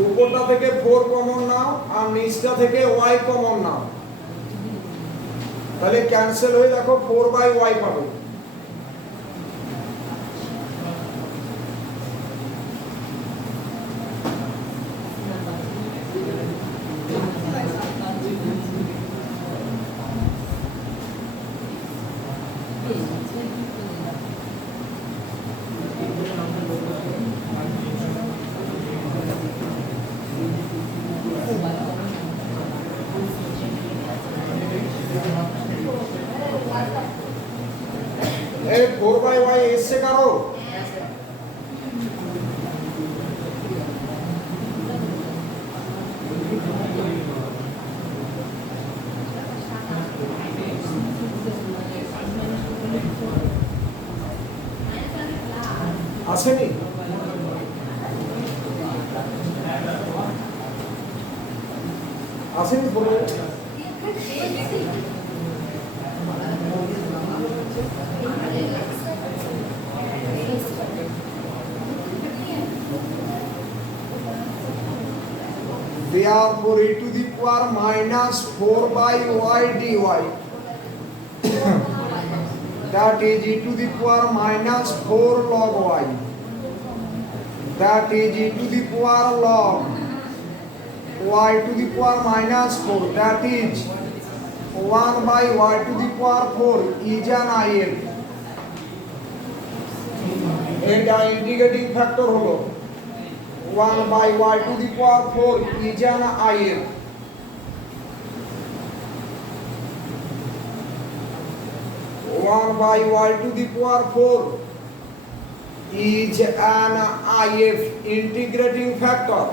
উপরটা থেকে 4 কমন নাও আর নিচটা থেকে y কমন নাও, তাহলে ক্যান্সেল হয়ে দেখো 4/y পাবে। এই 4/y এসছে কারো? আসেনি? আসেনি বলো। Therefore, e to the power minus 4/y dy, that is e to the power minus 4 log y, that is e to the power log y to the power minus 4, that is 1/y to the power 4 is an if. এটা integrating factor হলো 1/y to the power 4 is an if. One by y to the power 4 is an if, integrating factor.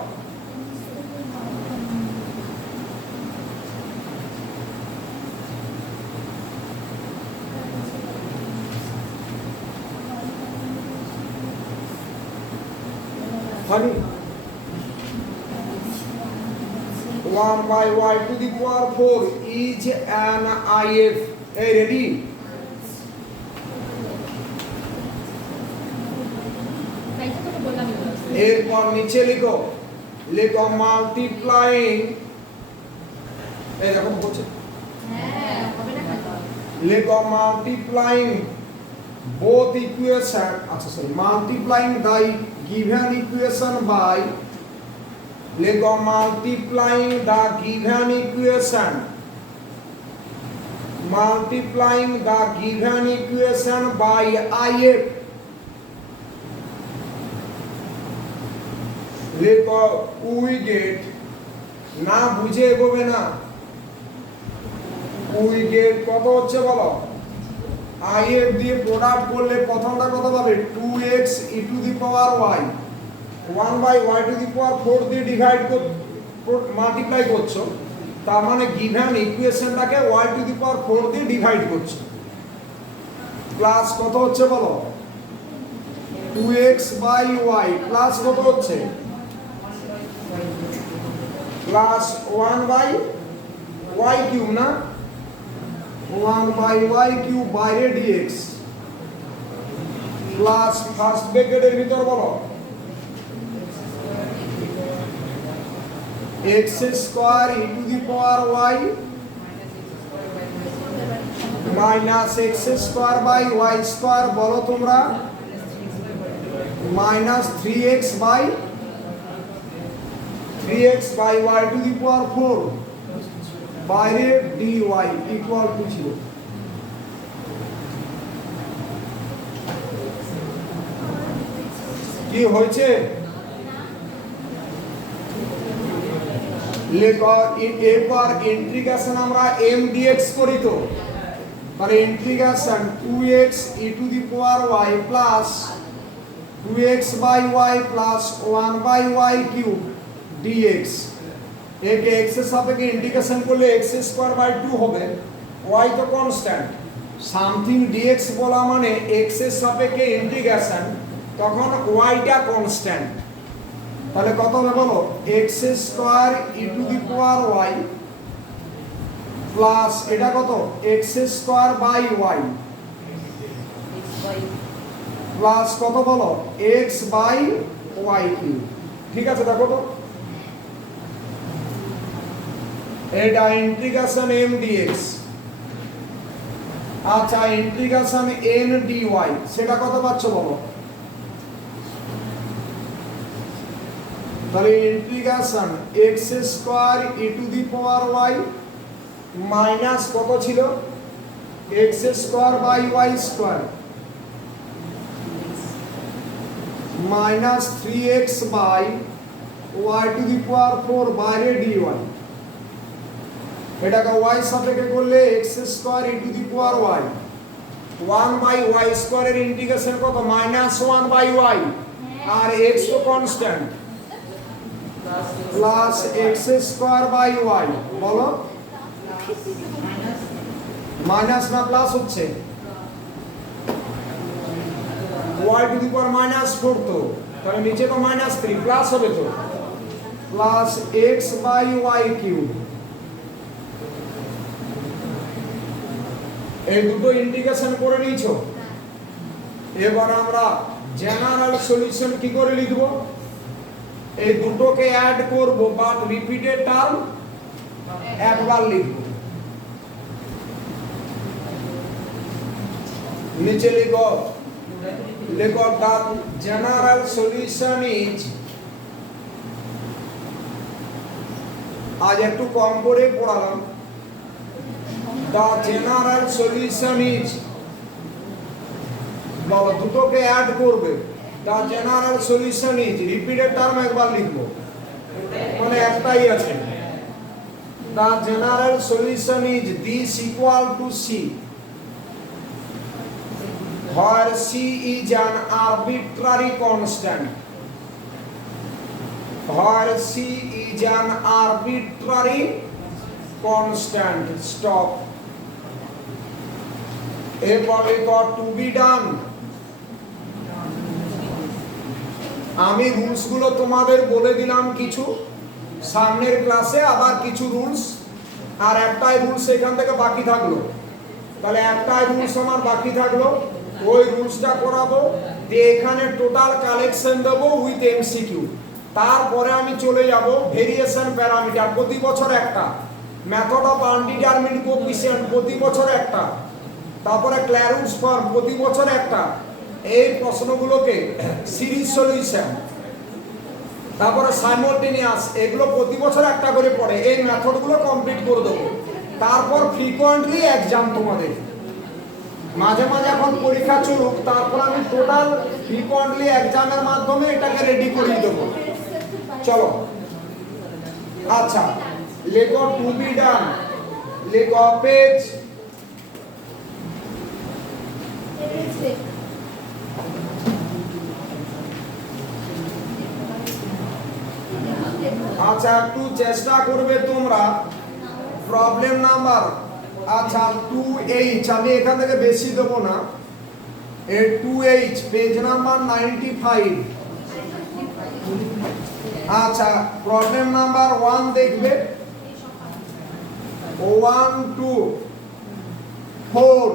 Honey, 1 by y to the power 4 is an if. Hey, ready? এরপর নিচে লিখো, লিখো multiplying, এই দেখো বলছে, লিখো multiplying both equation, আচ্ছা sorry, multiplying the given equation by, লিখো multiplying the given equation, multiplying the given equation by if, লেখো we get, না বুঝে এগোবে না, উই গেট কত হচ্ছে বলো, i এর দিয়ে প্রোডাক্ট করলে প্রথমটা কত পাবে 2x e to the power y 1/y to the power 4 দিয়ে ডিভাইড মাল্টিপ্লাই করছো, তার মানে গিভেন ইকুয়েশনটাকে y টু দি পাওয়ার 4 দিয়ে ডিভাইড করছো। প্লাস কত হচ্ছে বলো 2x/y প্লাস কত হচ্ছে প্লাস 1/y কিউব না 1/y কিউব বাইরে dx প্লাস ফার্স্ট ব্র্যাকেটের ভিতর বলো x square e to the power y minus x square by y square বলো তোমরা minus 3x by y to the power 4 বাইরে dy ইকুয়াল টু 0। কি হয়েছে লেখো এরপর ইন্টিগ্রেশন আমরা m dx করি তো, তাহলে integration 2x e to the power y plus 2x by y plus 1/y cube dx একে x এর সাপেক্ষে ইন্টিগ্রেশন করলে x স্কয়ার বাই 2 হবে, y তো কনস্ট্যান্ট, সামথিং dx বলা মানে x এর সাপেক্ষে ইন্টিগ্রেশন, তখন y টা কনস্ট্যান্ট, তাহলে কত হবে বলো x square e to the power y plus এটা কত x square by y plus কত বলো x বাই y কিউব। ঠিক আছে দেখো তো এটা ইন্টিগ্রেশন m dx, আচ্ছা ইন্টিগ্রেশন n dy সেটা কত পাচ্ছ বলো, তাহলে integration x square e to the power y minus কত ছিল x square by y square minus 3x by y to the power 4 বাইরে dy, এটাকে y সাপেক্ষে করলে x square e to the power y 1/y স্কয়ারের integration কত minus 1/y আর x তো constant plus x square by y বলো minus না প্লাস হচ্ছে y to the power minus 4 তো তাহলে নিচে তো মাইনাস 3 প্লাস হবে তো plus x by y cube. এই দুটো ইন্টিগ্রেশন করে নিয়েছো, এবার আমরা জেনারেল সলিউশন কি করে লিখব, এই দুটোকে অ্যাড করব বাট রিপিটেড টার্ম একবার লিখব, নিচে লিখো লেখো দ্য জেনারেল সলিউশন ইজ, আজ একটু কম করে পড়ালাম, দ্য জেনারেল সলিউশন ইজ বলো দুটোকে অ্যাড করবে, the general solution is repeated term একবার লিখবো মানে একটাই আছে, the general solution is this equal to c where c is an arbitrary constant, where c is an arbitrary constant stop, এরপরে got to be done। আমি rules গুলো তোমাদের বলে দিলাম কিছু, সামনের ক্লাসে আবার কিছু রুলস, আর একটাই রুলস এখান থেকে বাকি থাকলো, তাহলে একটাই রুলস আমার বাকি থাকলো, ওই রুলসটা করাবো দিয়ে এখানে টোটাল কালেকশন দেবো উইথ এমসিকিউ, তারপরে আমি চলে যাব ভেরিয়েশন প্যারামিটার প্রতি বছর একটা, মেথড অফ আনডিটারমিন্ড কোএফিসিয়েন্ট প্রতি বছর একটা, তারপরে ক্ল্যারুস ফর্ম প্রতি বছর একটা, এই প্রশ্নগুলোকে সিরিজ সলিউশন, তারপরে সাইমultaneous এগুলো প্রতি বছর একটা করে পড়ে, এই মেথডগুলো কমপ্লিট করে দেবো, তারপর ফ্রিকোয়েন্টলি एग्जाम তোমাদের মাঝে মাঝে এখন পরীক্ষা চলুক, তারপর আমি টোটাল ফ্রিকোয়েন্টলি एग्जामेর মাধ্যমে এটাকে রেডি করে দেব। চলো আচ্ছা লেখো টু বি ডান, লেখো পেজ। আচ্ছা একটু চেষ্টা করবে তোমরা প্রবলেম নাম্বার আচ্ছা 2H আমি এখান থেকে বেশি দেবো না এ 2H পেজ নাম্বার 95 আচ্ছা প্রবলেম নাম্বার 1 দেখবে 1 2 4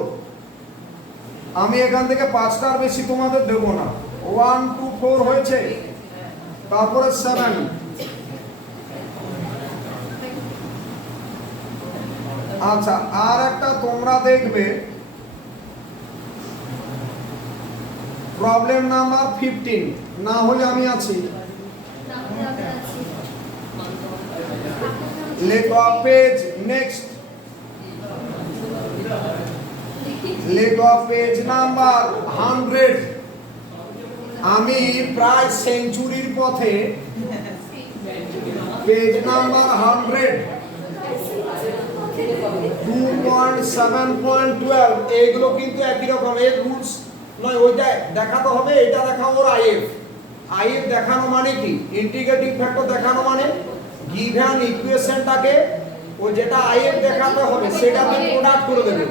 আমি এখান থেকে 5টার বেশি তোমাদের দেব না 1 2 4 হয়েছে তারপরে 7 আচ্ছা আর একটা তোমরা দেখবে প্রবলেম নাম্বার 15 না হলে আমি আছি লেখো পেজ নেক্সট লেখো পেজ নাম্বার 100 আমি প্রায় সেঞ্চুরির পথে পেজ নাম্বার 100 2.7.12 এগুলো কিন্তু একই রকম এর রুলস নয় ওইটা দেখাতে হবে এটা দেখাও ওর আইএফ দেখানো মানে কি ইন্টিগ্রেটিং ফ্যাক্টর দেখানো মানে গিভেন ইকুয়েশনটাকে ও যেটা আইএফ দেখাতে হবে সেটাকে প্রোডাক্ট করে দেবে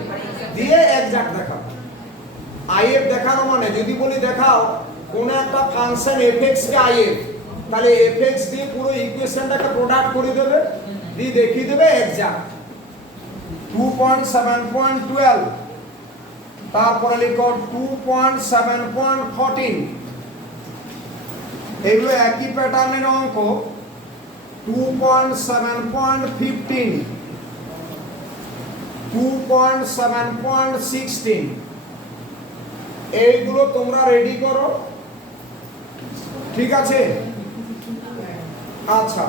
দিয়ে এক্সাক্ট দেখাবে আইএফ দেখানো মানে যদি বলি দেখাও কোন একটা ফাংশন এফএক্স কে আইএফ তাহলে এফএক্স দিয়ে পুরো ইকুয়েশনটাকে প্রোডাক্ট করে দেবে দিয়ে দেখিয়ে দেবে এক্সাক্ট 2.7.12 তারপরে লিখো 2.7.14 এগুলো একই প্যাটার্নের অঙ্ক 2.7.15 2.7.16 এইগুলো তোমরা রেডি করো ঠিক আছে আচ্ছা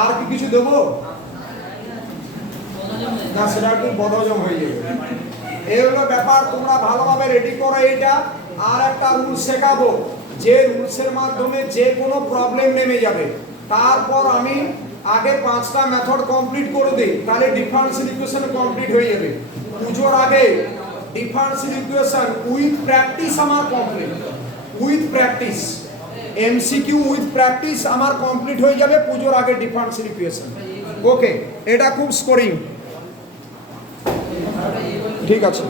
আর কি কিছু দেবো না সেটা একটু বদহজম হয়ে যাবে এই হলো ব্যাপার তোমরা ভালোভাবে রেডি করো এইটা আর একটা রুল শেখাবো যে রুলসের মাধ্যমে যে কোনো প্রবলেম নেমে যাবে তারপর আমি আগে 5টা মেথড কমপ্লিট করে দেই তাহলে ডিফারেন্সিয়াল ইকুয়েশন কমপ্লিট হয়ে যাবে পুজোর আগে ডিফারেন্সিয়াল ইকুয়েশন উইথ প্র্যাকটিস আমার complete with practice MCQ with practice আমার কমপ্লিট হয়ে যাবে পুজোর আগে ডিফারেন্সিয়াল ইকুয়েশন ওকে এটা খুব স্কোরিং ঠিক আছে।